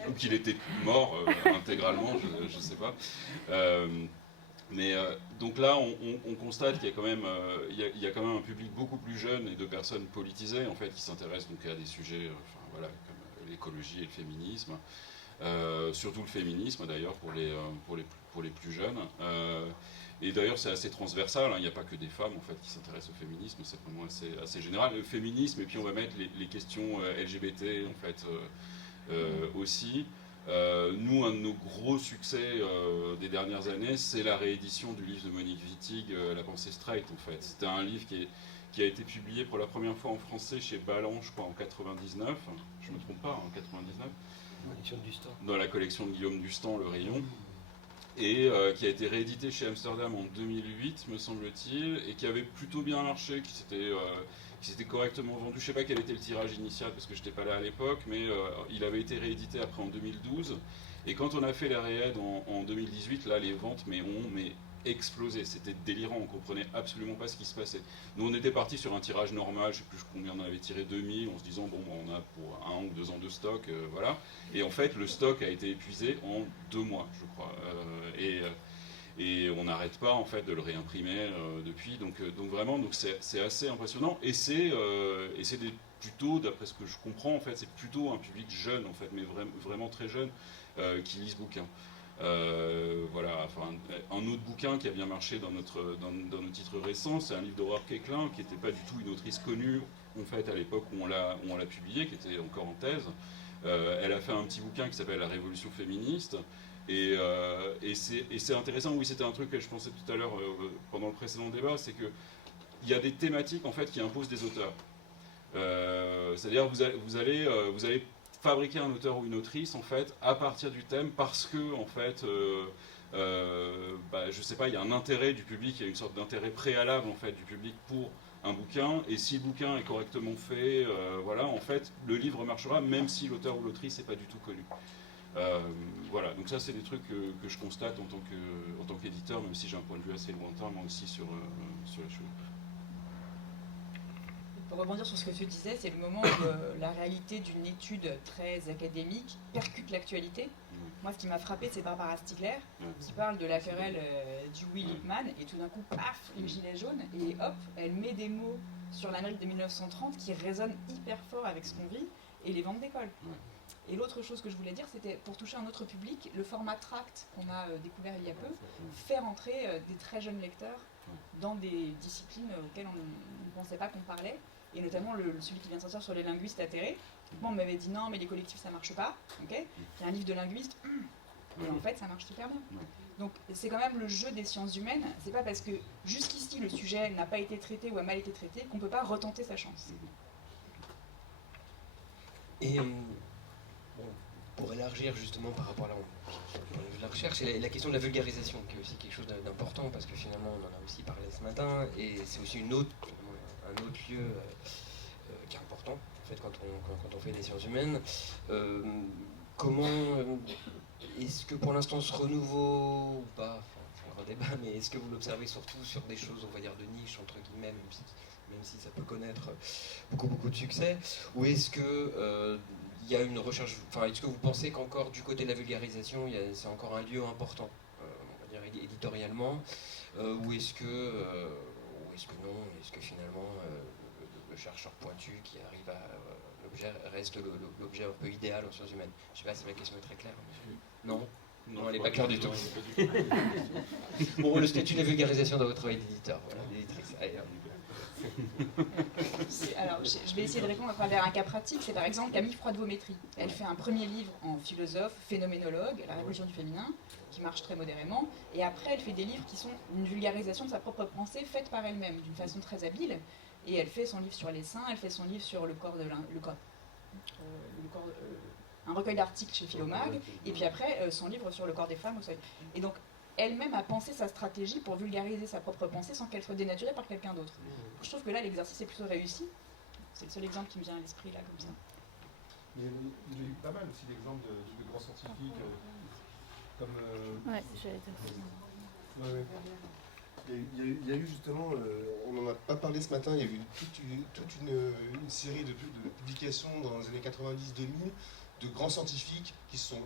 ou qu'il était mort intégralement, je sais pas. Donc là, on constate qu'il y a quand même, un public beaucoup plus jeune et de personnes politisées en fait qui s'intéressent donc à des sujets, comme l'écologie et le féminisme, surtout le féminisme d'ailleurs pour les plus jeunes. Et d'ailleurs, c'est assez transversal. Il n'y a pas que des femmes en fait qui s'intéressent au féminisme. C'est vraiment assez général. Le féminisme, et puis on va mettre les questions LGBT en fait aussi. Nous, un de nos gros succès des dernières années, c'est la réédition du livre de Monique Wittig, La pensée straight, en fait. C'était un livre qui a été publié pour la première fois en français chez Ballant, je crois, en 99. Je me trompe pas, en 99. Dans la collection de Guillaume Dustan, Le Rayon. Et qui a été réédité chez Amsterdam en 2008, me semble-t-il, et qui avait plutôt bien marché, qui s'était correctement vendu. Je ne sais pas quel était le tirage initial parce que je n'étais pas là à l'époque, mais il avait été réédité après en 2012. Et quand on a fait la rééd en 2018, là les ventes ont explosé. C'était délirant, on ne comprenait absolument pas ce qui se passait. Nous on était parti sur un tirage normal, je ne sais plus combien on avait tiré, 2000, en se disant on a pour 1 ou 2 ans de stock, voilà. Et en fait le stock a été épuisé en 2 mois, je crois. Et on n'arrête pas en fait de le réimprimer depuis, donc vraiment c'est assez impressionnant, et c'est plutôt, d'après ce que je comprends en fait, c'est plutôt un public jeune en fait, mais vraiment très jeune, qui lit ce bouquin. Un autre bouquin qui a bien marché dans nos titres récents, c'est un livre d'Aurore Quéclin, qui n'était pas du tout une autrice connue en fait à l'époque où on l'a publié, qui était encore en thèse. Elle a fait un petit bouquin qui s'appelle La Révolution féministe. Et c'est intéressant, oui, c'était un truc que je pensais tout à l'heure pendant le précédent débat, c'est qu'il y a des thématiques en fait qui imposent des auteurs. C'est-à-dire vous allez fabriquer un auteur ou une autrice en fait à partir du thème, parce que en fait, je sais pas, il y a un intérêt du public, il y a une sorte d'intérêt préalable en fait du public pour un bouquin, et si le bouquin est correctement fait, en fait, le livre marchera même si l'auteur ou l'autrice n'est pas du tout connu. Donc ça c'est des trucs que je constate en tant qu'éditeur, même si j'ai un point de vue assez lointain moi aussi sur les choses. Pour rebondir sur ce que tu disais, c'est le moment où la réalité d'une étude très académique percute l'actualité. Moi, ce qui m'a frappé, c'est Barbara Stiegler, qui parle de la querelle Dewey Lippmann, et tout d'un coup, paf, les gilets jaunes, et hop, elle met des mots sur l'Amérique de 1930 qui résonnent hyper fort avec ce qu'on vit, et les ventes d'école. Et l'autre chose que je voulais dire, c'était pour toucher un autre public, le format tract qu'on a découvert il y a peu, fait rentrer des très jeunes lecteurs dans des disciplines auxquelles on ne pensait pas qu'on parlait. et notamment celui qui vient de sortir sur les linguistes atterrés. Moi, on m'avait dit non, mais les collectifs ça marche pas. Okay, il y a un livre de linguistes, et en fait ça marche super bien. Donc c'est quand même le jeu des sciences humaines. C'est pas parce que jusqu'ici le sujet n'a pas été traité ou a mal été traité qu'on peut pas retenter sa chance. Et pour élargir justement par rapport à la recherche, et la question de la vulgarisation, qui est aussi quelque chose d'important, parce que finalement on en a aussi parlé ce matin, et c'est aussi un autre lieu qui est important en fait, quand on fait des sciences humaines. Comment est-ce que pour l'instant ce renouveau, ou pas, c'est un grand débat, mais est-ce que vous l'observez surtout sur des choses, on va dire, de niche, entre guillemets, même si ça peut connaître beaucoup de succès, ou est-ce que il y a une recherche, est-ce que vous pensez qu'encore du côté de la vulgarisation, c'est encore un lieu important, on va dire éditorialement, ou est-ce que non, est-ce que finalement le chercheur pointu qui arrive à l'objet reste l'objet un peu idéal en sciences humaines? Je sais pas si ma question est très claire. Non, elle n'est pas claire du tout. Bon, le statut de la vulgarisation dans votre travail d'éditeur, voilà, d'éditrice. Allez, alors, je vais essayer de répondre à travers un cas pratique. C'est par exemple Camille Froide-Vaumétrie. Elle fait un premier livre en philosophe, phénoménologue, La révolution du féminin, qui marche très modérément. Et après, elle fait des livres qui sont une vulgarisation de sa propre pensée, faite par elle-même, d'une façon très habile. Et elle fait son livre sur les seins, elle fait son livre sur un recueil d'articles chez Philomag, et puis après, son livre sur le corps des femmes au seuil. Et donc, elle-même a pensé sa stratégie pour vulgariser sa propre pensée sans qu'elle soit dénaturée par quelqu'un d'autre. Je trouve que là, l'exercice est plutôt réussi. C'est le seul exemple qui me vient à l'esprit, là, comme ça. Il y a eu pas mal aussi d'exemples de grands scientifiques, comme... Ouais, j'allais dire ça. Ouais. Il y a eu justement, on n'en a pas parlé ce matin, il y a eu toute une série de publications dans les années 90-2000 de grands scientifiques qui sont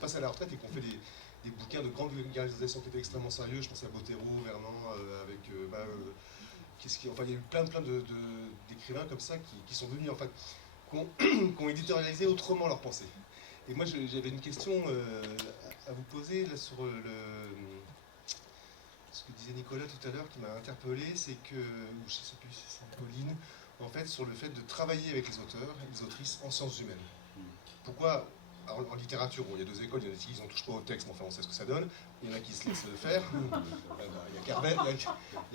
passés à la retraite et qui ont fait des bouquins de grande vulgarisation qui étaient extrêmement sérieux. Je pense à Bottero, Vernant, il y a eu plein d'écrivains comme ça qui sont venus, enfin, qui ont éditorialisé autrement leurs pensées. Et moi, j'avais une question à vous poser là, sur ce que disait Nicolas tout à l'heure, qui m'a interpellé, c'est que, ou je ne sais plus si c'est Pauline, en fait, sur le fait de travailler avec les auteurs et les autrices en sciences humaines. Pourquoi en littérature, il y a deux écoles, il y en a qui ne touchent pas au texte, mais enfin on sait ce que ça donne. Il y en a qui se laissent faire. Il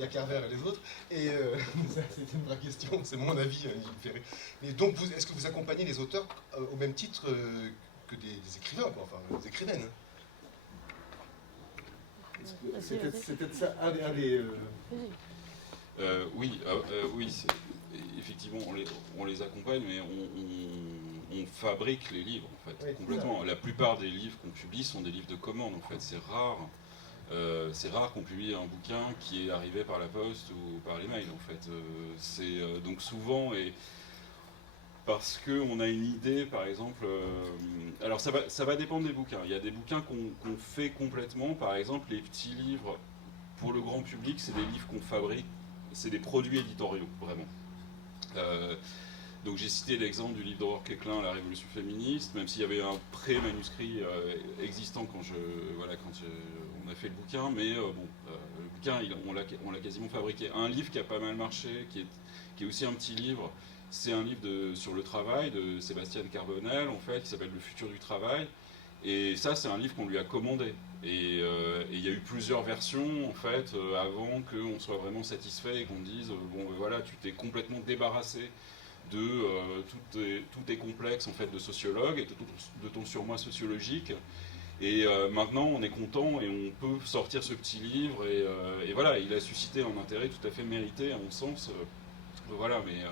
y a Carver et les autres. Et c'était une vraie question, c'est mon avis. Il me fait rire. Mais donc, est-ce que vous accompagnez les auteurs au même titre que des écrivains, enfin des écrivaines? C'est peut-être ça. Oui, effectivement, on les accompagne, mais on fabrique les livres, en fait, oui, complètement. La plupart des livres qu'on publie sont des livres de commande, en fait. C'est rare qu'on publie un bouquin qui est arrivé par la poste ou par les mails, en fait. Donc souvent, et parce qu'on a une idée, par exemple... alors ça va dépendre des bouquins. Il y a des bouquins qu'on fait complètement. Par exemple, les petits livres, pour le grand public, c'est des livres qu'on fabrique. C'est des produits éditoriaux, vraiment. Donc j'ai cité l'exemple du livre d'Aurore Quéclin, La révolution féministe, même s'il y avait un pré-manuscrit existant quand on a fait le bouquin, mais le bouquin, on l'a quasiment fabriqué. Un livre qui a pas mal marché, qui est aussi un petit livre, c'est un livre sur le travail de Sébastien Carbonel, en fait, qui s'appelle Le futur du travail. Et ça, c'est un livre qu'on lui a commandé. Et il y a eu plusieurs versions, en fait, avant qu'on soit vraiment satisfait et qu'on dise, voilà, tu t'es complètement débarrassé de tous tes complexes, en fait, de sociologue et de ton surmoi sociologique. Et maintenant, on est content et on peut sortir ce petit livre. Et voilà, il a suscité un intérêt tout à fait mérité, à mon sens. Voilà, mais...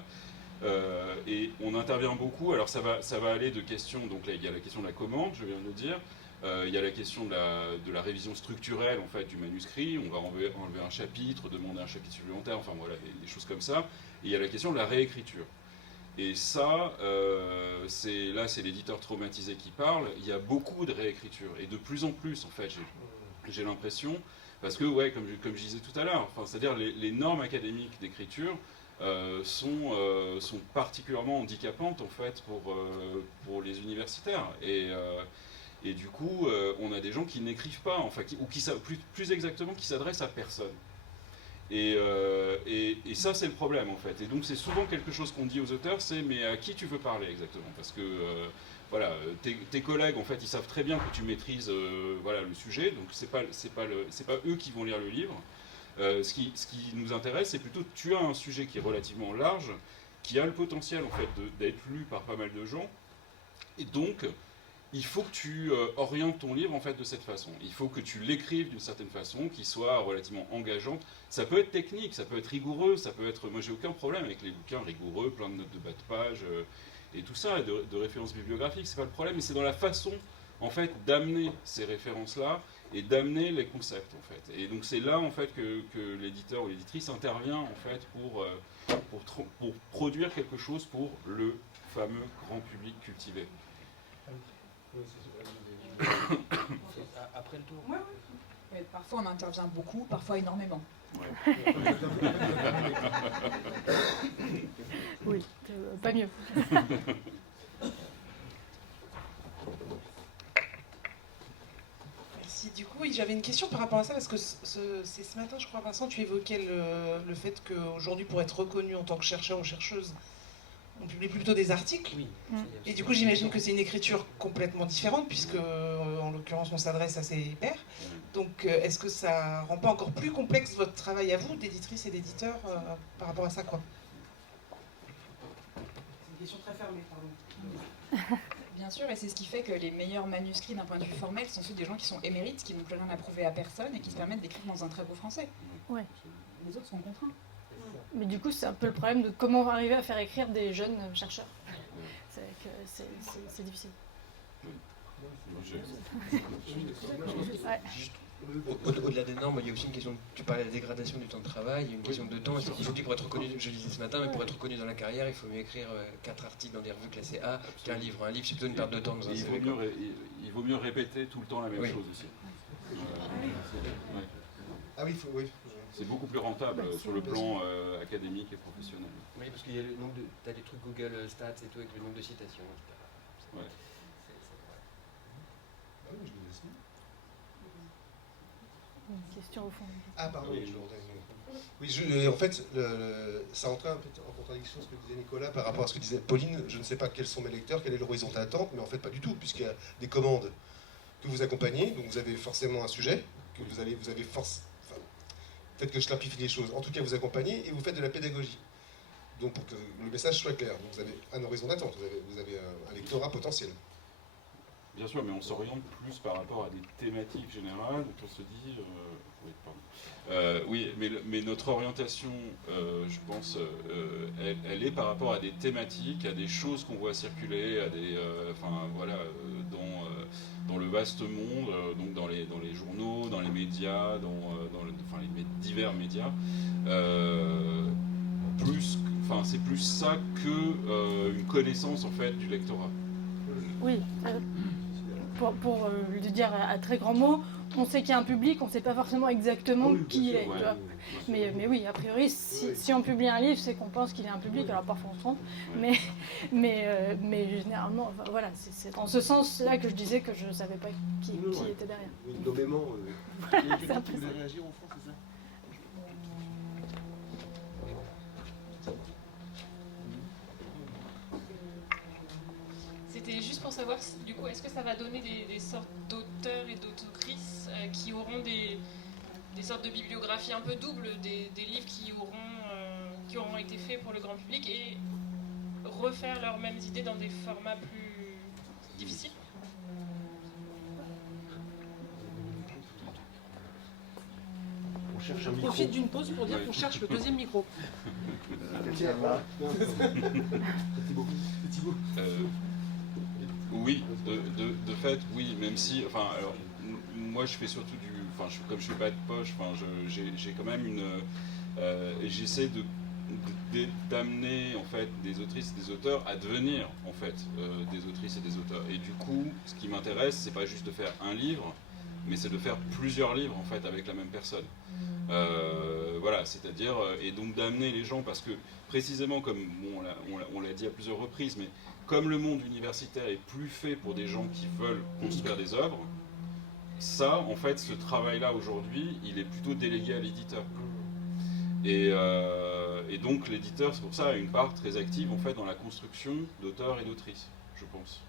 et on intervient beaucoup, alors ça va aller de questions, donc là il y a la question de la commande, je viens de le dire, il y a la question de la révision structurelle en fait, du manuscrit, on va enlever un chapitre, demander un chapitre supplémentaire, enfin voilà, des choses comme ça, et il y a la question de la réécriture. Et ça, c'est l'éditeur traumatisé qui parle, il y a beaucoup de réécriture, et de plus en plus en fait, j'ai l'impression, parce que ouais, comme je disais tout à l'heure, enfin, c'est-à-dire les normes académiques d'écriture, sont particulièrement handicapantes en fait pour les universitaires et du coup on a des gens qui n'écrivent pas enfin plus exactement qui s'adressent à personne Et ça, c'est le problème, en fait. Et donc, c'est souvent quelque chose qu'on dit aux auteurs, c'est « mais à qui tu veux parler exactement ?» Parce que, voilà, tes collègues, en fait, ils savent très bien que tu maîtrises voilà, le sujet, donc c'est pas eux qui vont lire le livre. Ce qui nous intéresse, c'est plutôt que tu as un sujet qui est relativement large, qui a le potentiel, en fait, d'être lu par pas mal de gens, et donc il faut que tu orientes ton livre en fait de cette façon. Il faut que tu l'écrives d'une certaine façon, qui soit relativement engageante. Ça peut être technique, ça peut être rigoureux, ça peut être... Moi, j'ai aucun problème avec les bouquins rigoureux, plein de notes de bas de page et tout ça, et de références bibliographiques. C'est pas le problème, mais c'est dans la façon en fait d'amener ces références-là et d'amener les concepts en fait. Et donc c'est là en fait que l'éditeur ou l'éditrice intervient en fait pour produire quelque chose pour le fameux grand public cultivé. Après le tour. Ouais, ouais. Et parfois on intervient beaucoup, parfois énormément. Ouais. Oui, pas mieux. Merci. Du coup, oui, j'avais une question par rapport à ça, parce que c'est ce matin, je crois, Vincent, tu évoquais le fait qu'aujourd'hui, pour être reconnu en tant que chercheur ou chercheuse, on publie plutôt des articles. Oui. Et du coup, j'imagine que c'est une écriture complètement différente, puisque, en l'occurrence, on s'adresse à ses pairs. Donc, est-ce que ça rend pas encore plus complexe votre travail à vous, d'éditrice et d'éditeur, par rapport à ça, quoi? C'est une question très fermée, pardon. Bien sûr, et c'est ce qui fait que les meilleurs manuscrits d'un point de vue formel sont ceux des gens qui sont émérites, qui n'ont plus rien à prouver à personne et qui se permettent d'écrire dans un très beau français. Ouais. Les autres sont contraints. Mais du coup, c'est un peu le problème de comment arriver à faire écrire des jeunes chercheurs. C'est difficile. Ouais. Au-delà des normes, il y a aussi une question, tu parlais de la dégradation du temps de travail, il y a une question de temps. Aujourd'hui, pour être reconnu, je le disais ce matin, mais pour être reconnu dans la carrière, il faut mieux écrire 4 articles dans des revues classées A qu'un livre. Un livre, c'est plutôt une perte de temps dans un CV. Il vaut mieux répéter tout le temps la même chose aussi. Ah oui, oui. C'est beaucoup plus rentable sur le plan académique et professionnel. Oui, parce qu'il y a le nombre de... T'as des trucs Google Stats et tout avec le nombre de citations, etc. Ouais. Ah oui, je l'ai laissé. Une question au fond. Ah pardon, oui, en fait, ça entrait un peu en contradiction ce que disait Nicolas par rapport à ce que disait Pauline. Je ne sais pas quels sont mes lecteurs, quel est l'horizon d'attente, mais en fait pas du tout, puisqu'il y a des commandes que vous accompagnez, donc vous avez forcément un sujet, que vous avez peut-être que je simplifie les choses, en tout cas vous accompagnez et vous faites de la pédagogie. Donc pour que le message soit clair, donc vous avez un horizon d'attente, vous avez un lectorat potentiel. Bien sûr, mais on s'oriente plus par rapport à des thématiques générales, donc on se dit... oui, pardon. Oui, mais notre orientation, je pense, elle est par rapport à des thématiques, à des choses qu'on voit circuler, à des... enfin, voilà, dans le vaste monde, donc dans les journaux, dans les médias, les divers médias. C'est plus ça qu'une connaissance, en fait, du lectorat. Oui. Pour le dire à très grands mots, on sait qu'il y a un public, on ne sait pas forcément exactement qui il est. Ouais, mais oui, a priori, si on publie un livre, c'est qu'on pense qu'il y a un public, alors parfois on se trompe, mais généralement, enfin, voilà, c'est en ce sens-là que je disais que je ne savais pas qui était derrière. Oui, nommément, c'est un peu ça. réagir au fond, c'est ça? C'était juste pour savoir, du coup, est-ce que ça va donner des sortes d'auteurs et d'autrices qui auront des sortes de bibliographies un peu doubles, des livres qui auront été faits pour le grand public et refaire leurs mêmes idées dans des formats plus difficiles? Je profite d'une pause pour dire qu'on cherche le deuxième micro. Oui, de fait, oui, même si, enfin, alors, moi je fais surtout comme je fais pas de poche, j'ai quand même j'essaie d'amener en fait des autrices et des auteurs à devenir en fait des autrices et des auteurs. Et du coup, ce qui m'intéresse, c'est pas juste de faire un livre, mais c'est de faire plusieurs livres en fait avec la même personne. Voilà, c'est-à-dire, et donc d'amener les gens, parce que précisément comme on l'a dit à plusieurs reprises, mais comme le monde universitaire est plus fait pour des gens qui veulent construire des œuvres, ça, en fait, ce travail-là aujourd'hui, il est plutôt délégué à l'éditeur. Et donc l'éditeur, c'est pour ça, a une part très active en fait dans la construction d'auteurs et d'autrices, je pense.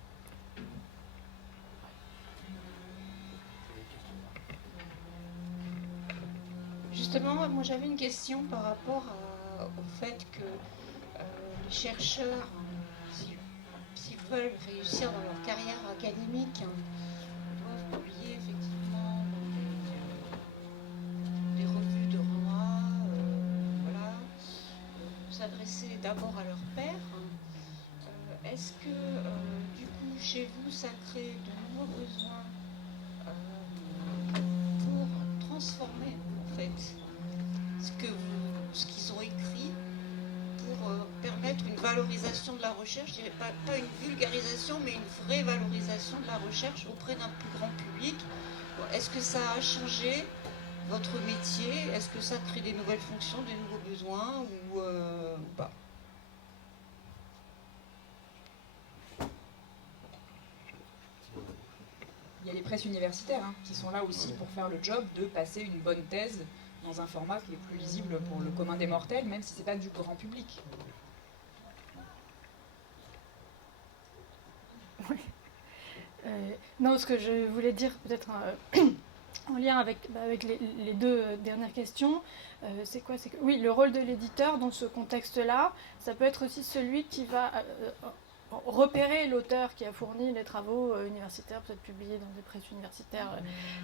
Justement, moi j'avais une question par rapport au fait que les chercheurs, s'ils veulent réussir dans leur carrière académique, doivent publier effectivement dans des revues de romans, voilà, s'adresser d'abord à leur pairs. Est-ce que du coup chez vous ça crée de nouveaux besoins pour transformer en fait ce qu'ils ont écrit pour permettre une valorisation de la recherche, je dirais pas une vulgarisation, mais une vraie valorisation de la recherche auprès d'un plus grand public. Bon, est-ce que ça a changé votre métier? Est-ce que ça crée des nouvelles fonctions, des nouveaux besoins ou pas? Il y a les presses universitaires qui sont là aussi pour faire le job de passer une bonne thèse dans un format qui est plus lisible pour le commun des mortels, même si ce n'est pas du grand public. Oui. Non, ce que je voulais dire, peut-être en lien avec les deux dernières questions, c'est quoi? C'est que, oui, le rôle de l'éditeur dans ce contexte-là, ça peut être aussi celui qui va repérer l'auteur qui a fourni les travaux universitaires, peut-être publiés dans des presses universitaires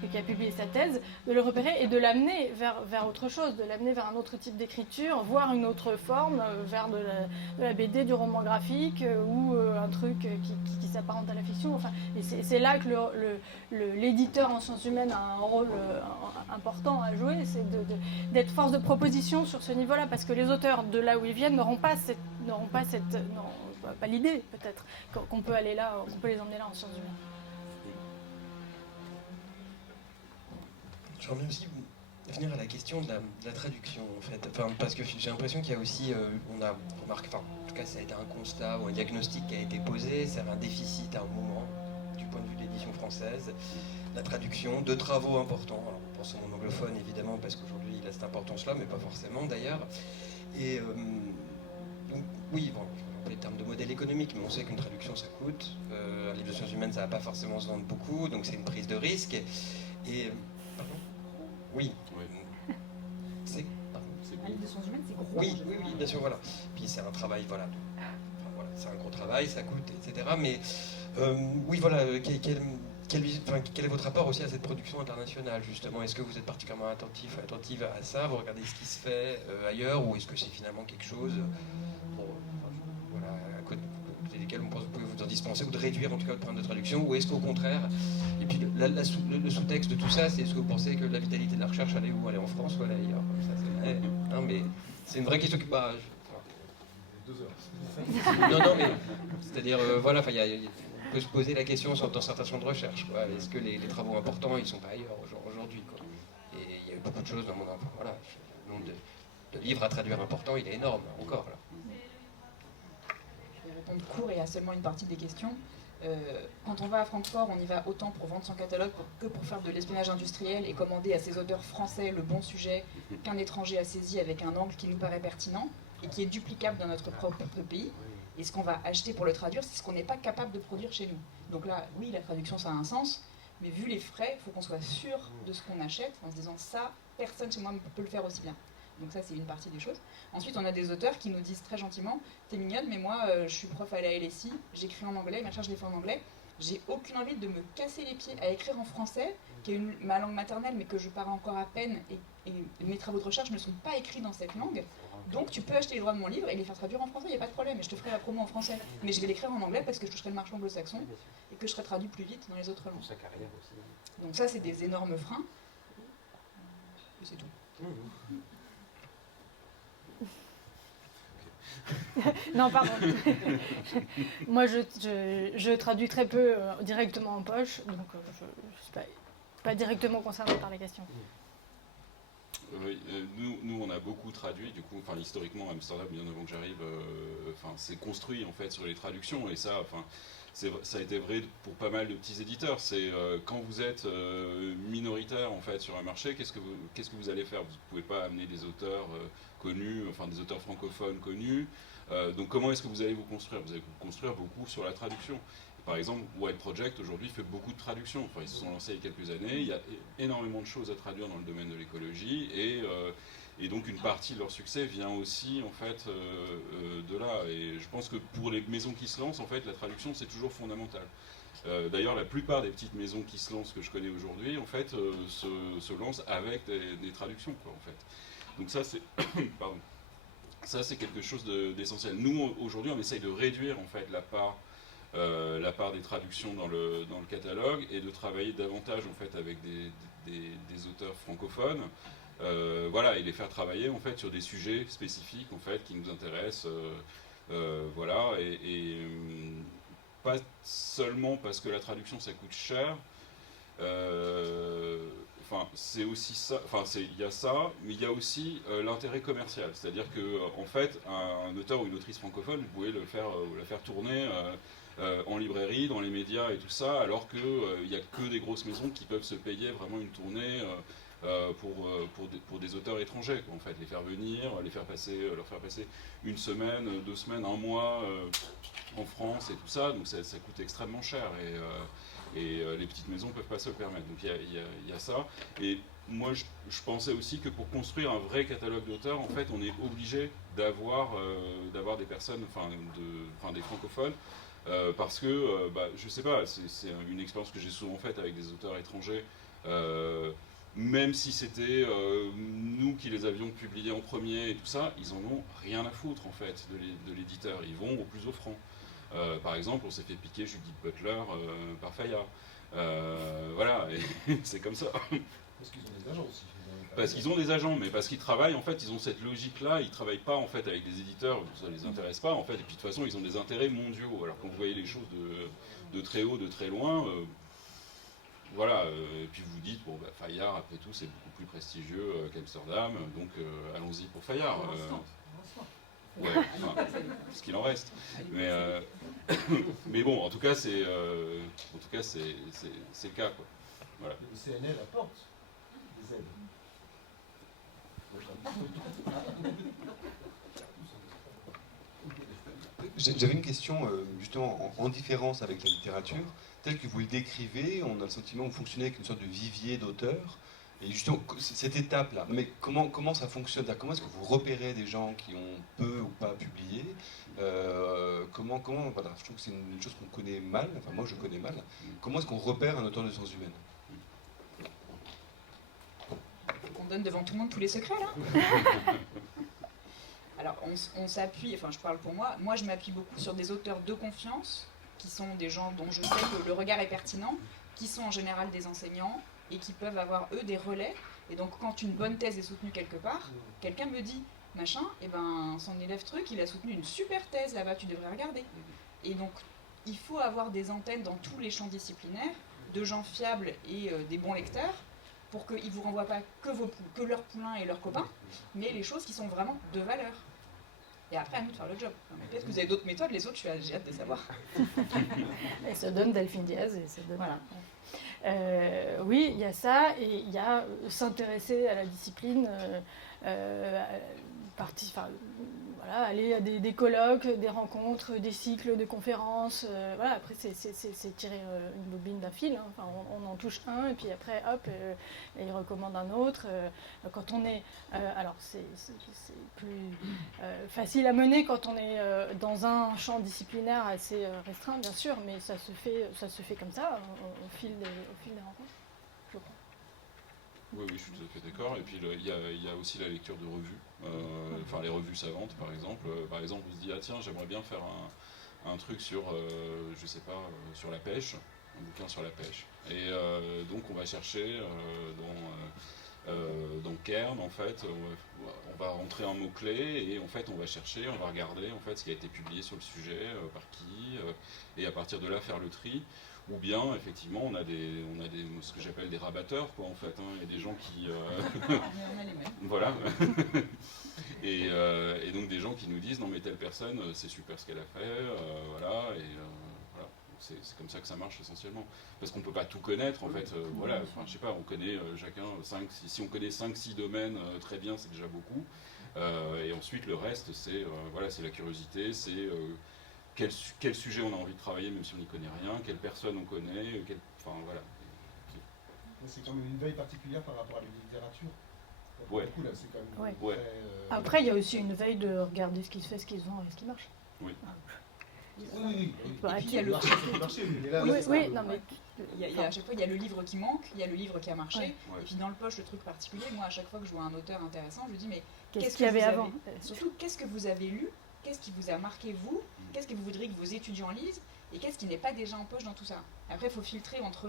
et qui a publié sa thèse, de le repérer et de l'amener vers autre chose, de l'amener vers un autre type d'écriture, voire une autre forme, vers de la BD, du roman graphique ou un truc qui s'apparente à la fiction. Enfin, et c'est là que l'éditeur en sciences humaines a un rôle important à jouer, c'est d'être force de proposition sur ce niveau-là, parce que les auteurs de là où ils viennent n'auront pas l'idée, peut-être, qu'on peut aller là, qu'on peut les emmener là en sciences humaines. J'aimerais aussi venir à la question de la traduction, en fait. Enfin, parce que j'ai l'impression qu'il y a aussi, on a remarqué, enfin, en tout cas, ça a été un constat ou un diagnostic qui a été posé, c'est un déficit à un moment, du point de vue de l'édition française, la traduction de travaux importants. Alors, on pense au monde anglophone, évidemment, parce qu'aujourd'hui, il a cette importance-là, mais pas forcément, d'ailleurs. Et donc, oui, bon, les termes de modèle économique, mais on sait qu'une traduction ça coûte. Un livre de sciences humaines ça va pas forcément se vendre beaucoup, donc c'est une prise de risque. Et pardon. Oui. C'est. Un livre de sciences humaines c'est gros. Oui, bien sûr, voilà. Puis c'est un travail, voilà. Voilà, c'est un gros travail, ça coûte, etc. Mais oui, voilà. Quel est votre rapport aussi à cette production internationale, justement? Est-ce que vous êtes particulièrement attentive à ça? Vous regardez ce qui se fait ailleurs, ou est-ce que c'est finalement quelque chose à côté desquels on pense que vous pouvez vous en dispenser ou de réduire en tout cas le problème de traduction, ou est-ce qu'au contraire, et puis le sous-texte de tout ça, c'est est-ce que vous pensez que la vitalité de la recherche elle est où? Elle est en France ou elle est ailleurs? Non, mais c'est une vraie question que... 2 heures. Non, mais c'est-à-dire, voilà, on peut se poser la question dans certains centres de recherche. Est-ce que les travaux importants, ils ne sont pas ailleurs aujourd'hui, quoi. Et il y a eu beaucoup de choses dans mon... Enfin, voilà, le nombre de livres à traduire importants, il est énorme, encore, là. Je vais répondre court et à seulement une partie des questions. Quand on va à Francfort, on y va autant pour vendre son catalogue que pour faire de l'espionnage industriel et commander à ses auteurs français le bon sujet qu'un étranger a saisi avec un angle qui nous paraît pertinent et qui est duplicable dans notre propre pays. Et ce qu'on va acheter pour le traduire, c'est ce qu'on n'est pas capable de produire chez nous. Donc là, oui, la traduction, ça a un sens, mais vu les frais, il faut qu'on soit sûr de ce qu'on achète en se disant ça, personne chez moi ne peut le faire aussi bien. Donc ça, c'est une partie des choses. Ensuite, on a des auteurs qui nous disent très gentiment « T'es mignonne, mais moi, je suis prof à la LSI, j'écris en anglais, ma charge je l'ai fait en anglais. J'ai aucune envie de me casser les pieds à écrire en français, qui est ma langue maternelle, mais que je parle encore à peine, et mes travaux de recherche ne sont pas écrits dans cette langue. Donc tu peux acheter les droits de mon livre et les faire traduire en français, il n'y a pas de problème, et je te ferai la promo en français. Mais je vais l'écrire en anglais parce que je toucherai le marché anglo-saxon et que je serai traduit plus vite dans les autres langues. Donc ça, c'est des énormes freins. Et c'est tout. Non, pardon. Moi, je traduis très peu directement en poche, donc je ne suis pas directement concernée par la question. Oui, nous, on a beaucoup traduit, du coup, historiquement, Amsterdam, bien avant que j'arrive, c'est construit en fait sur les traductions, et ça, ça a été vrai pour pas mal de petits éditeurs. C'est quand vous êtes minoritaire en fait sur un marché, qu'est-ce que vous allez faire? Vous ne pouvez pas amener des auteurs connus, enfin des auteurs francophones connus. Donc comment est-ce que vous allez vous construire? Vous allez vous construire beaucoup sur la traduction. Par exemple, White Project aujourd'hui fait beaucoup de traductions. Enfin, ils se sont lancés il y a quelques années. Il y a énormément de choses à traduire dans le domaine de l'écologie et donc une partie de leur succès vient aussi en fait de là. Et je pense que pour les maisons qui se lancent, en fait, la traduction c'est toujours fondamental. D'ailleurs, la plupart des petites maisons qui se lancent que je connais aujourd'hui, en fait, se lancent avec des traductions, quoi, en fait. Donc ça c'est pardon. Ça c'est quelque chose d'essentiel. Nous aujourd'hui, on essaye de réduire en fait la part des traductions dans le catalogue et de travailler davantage en fait avec des auteurs francophones. Voilà, et les faire travailler en fait sur des sujets spécifiques en fait qui nous intéressent, voilà, et pas seulement parce que la traduction ça coûte cher. Enfin, c'est aussi ça. Enfin, il y a ça, mais il y a aussi l'intérêt commercial, c'est-à-dire que en fait, un auteur ou une autrice francophone, vous pouvez la faire tourner en librairie, dans les médias et tout ça, alors qu'il n'y a que des grosses maisons qui peuvent se payer vraiment une tournée. Pour des auteurs étrangers, quoi, en fait, les faire venir, leur faire passer une semaine, 2 semaines, 1 mois en France et tout ça, donc ça coûte extrêmement cher et les petites maisons ne peuvent pas se le permettre. Donc il y a ça. Et moi je pensais aussi que pour construire un vrai catalogue d'auteurs, en fait, on est obligé d'avoir des personnes, des francophones. Parce que, je sais pas, c'est une expérience que j'ai souvent faite avec des auteurs étrangers. Même si c'était nous qui les avions publiés en premier et tout ça, ils en ont rien à foutre en fait de l'éditeur. Ils vont au plus offrant. Par exemple, on s'est fait piquer Judith Butler par Fayard. Voilà, et c'est comme ça. Parce qu'ils ont des agents aussi. Parce qu'ils ont des agents, mais parce qu'ils travaillent, en fait, ils ont cette logique-là, ils ne travaillent pas en fait avec des éditeurs, ça ne les intéresse pas en fait, et puis de toute façon, ils ont des intérêts mondiaux. Alors quand vous voyez les choses de très haut, de très loin, voilà, et puis vous dites, bon, Fayard, après tout, c'est beaucoup plus prestigieux qu'Amsterdam, donc allons-y pour Fayard. Ouais, ce qu'il en reste. Mais bon, en tout cas, c'est le cas, quoi. Voilà. Le CNL apporte des aides. J'avais une question justement en différence avec la littérature, telle que vous le décrivez. On a le sentiment que vous fonctionnez avec une sorte de vivier d'auteurs. Et justement, cette étape-là, mais comment ça fonctionne? Comment est-ce que vous repérez des gens qui ont peu ou pas publié? Voilà, je trouve que c'est une chose qu'on connaît mal, enfin moi je connais mal. Comment est-ce qu'on repère un auteur de sciences humaines? On donne devant tout le monde tous les secrets, là. Alors, on s'appuie, enfin je parle pour moi je m'appuie beaucoup sur des auteurs de confiance, qui sont des gens dont je sais que le regard est pertinent, qui sont en général des enseignants, et qui peuvent avoir, eux, des relais. Et donc, quand une bonne thèse est soutenue quelque part, quelqu'un me dit, machin, et ben son élève truc, il a soutenu une super thèse là-bas, tu devrais regarder. Et donc, il faut avoir des antennes dans tous les champs disciplinaires, de gens fiables et des bons lecteurs, pour qu'ils ne vous renvoient pas que leurs poulains et leurs copains, mais les choses qui sont vraiment de valeur. Et après, à nous de faire le job. Peut-être que vous avez d'autres méthodes, les autres, j'ai hâte de savoir. Et se donne Delphine Diaz. Et se donne... Voilà. Oui, il y a ça, et il y a s'intéresser à la discipline, voilà, aller à des colloques, des rencontres, des cycles de conférences. Voilà, après, c'est tirer une bobine d'un fil. Hein. Enfin, on en touche un, et puis après, hop, et il recommande un autre. Quand on est... alors, c'est plus facile à mener quand on est dans un champ disciplinaire assez restreint, bien sûr, mais ça se fait comme ça, au fil des rencontres, je crois. Oui, je suis tout à fait d'accord. Et puis il y a aussi la lecture de revues, enfin les revues savantes par exemple. Par exemple, on se dit, ah tiens, j'aimerais bien faire un truc sur, je sais pas, sur la pêche, un bouquin sur la pêche. Et donc on va chercher dans Cairn, en fait, on va rentrer un mot-clé et en fait on va chercher, on va regarder en fait ce qui a été publié sur le sujet, par qui, et à partir de là faire le tri. Ou bien, effectivement, on a ce que j'appelle des rabatteurs, quoi, en fait. Hein. Il y a des gens qui... Voilà. et donc des gens qui nous disent, non mais telle personne, c'est super ce qu'elle a fait, voilà. Et voilà. c'est comme ça que ça marche essentiellement. Parce qu'on ne peut pas tout connaître, en fait. Voilà, enfin, je sais pas, on connaît chacun si on connaît 5-6 domaines très bien, c'est déjà beaucoup. Et ensuite, le reste, c'est voilà, c'est la curiosité, c'est quel sujet on a envie de travailler, même si on n'y connaît rien, quelle personne on connaît, enfin voilà. C'est quand même une veille particulière par rapport à la littérature. Ouais. Du coup, là, c'est quand même Ouais. très, Après, il y a aussi une veille de regarder ce qui se fait, ce qui se vend et ce qui marche. Oui. Oui. Bah, Et puis, il y a le marché, mais là, Oui, c'est oui, pas- non, mais à chaque fois, il y a le livre qui manque, il y a le livre qui a marché, Ouais. Ouais. et puis dans le poche, le truc particulier, moi, à chaque fois que je vois un auteur intéressant, je lui dis, mais qu'est-ce qu'il y avait vous avant surtout, qu'est-ce que vous avez lu? Qu'est-ce qui vous a marqué, vous? Qu'est-ce que vous voudriez que vos étudiants lisent? Et qu'est-ce qui n'est pas déjà en poche dans tout ça? Après, il faut filtrer entre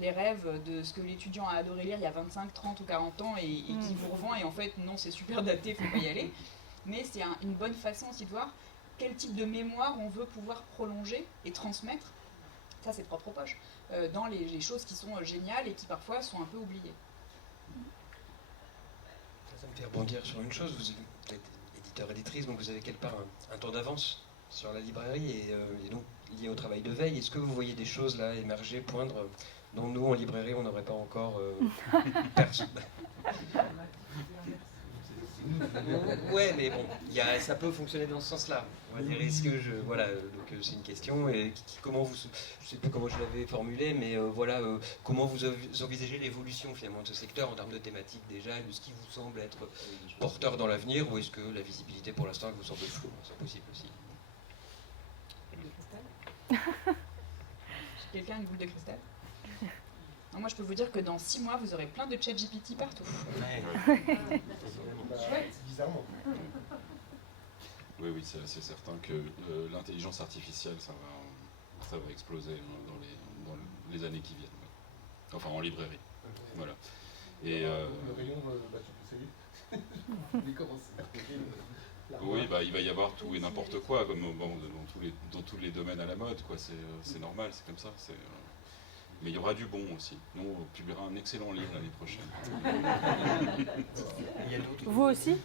les rêves de ce que l'étudiant a adoré lire il y a 25, 30 ou 40 ans et qui vous revend, et en fait, non, c'est super daté, il ne faut pas y aller. Mais c'est une bonne façon aussi de voir quel type de mémoire on veut pouvoir prolonger et transmettre, ça c'est propre aux poches, dans les choses qui sont géniales et qui parfois sont un peu oubliées. Ça me fait rebondir sur une chose, vous êtes éditeur-éditrice, donc vous avez quelque part un temps d'avance sur la librairie et donc lié au travail de veille. Est-ce que vous voyez des choses là émerger, poindre, dont nous en librairie on n'aurait pas encore perçu? Ouais, mais bon, ça peut fonctionner dans ce sens-là. On va dire, est-ce que voilà, donc c'est une question. Et comment vous, je sais plus comment je l'avais formulé, mais voilà, comment vous envisagez l'évolution finalement de ce secteur en termes de thématiques déjà, de ce qui vous semble être porteur dans l'avenir, ou est-ce que la visibilité pour l'instant vous semble floue? C'est possible aussi. Quelqu'un a une boule de cristal? Non, moi je peux vous dire que dans 6 mois vous aurez plein de ChatGPT partout. Chouette, bizarrement. Oui, c'est certain que l'intelligence artificielle, ça va exploser dans les années qui viennent. Ouais. Enfin, en librairie. Voilà. Et, Le rayon, tu peux essayer. oui, bah, il va y avoir tout et n'importe quoi, comme dans tous les domaines à la mode, quoi. C'est normal, c'est comme ça. Mais il y aura du bon aussi. Nous, on publiera un excellent livre l'année prochaine. Il y a d'autres. Vous aussi?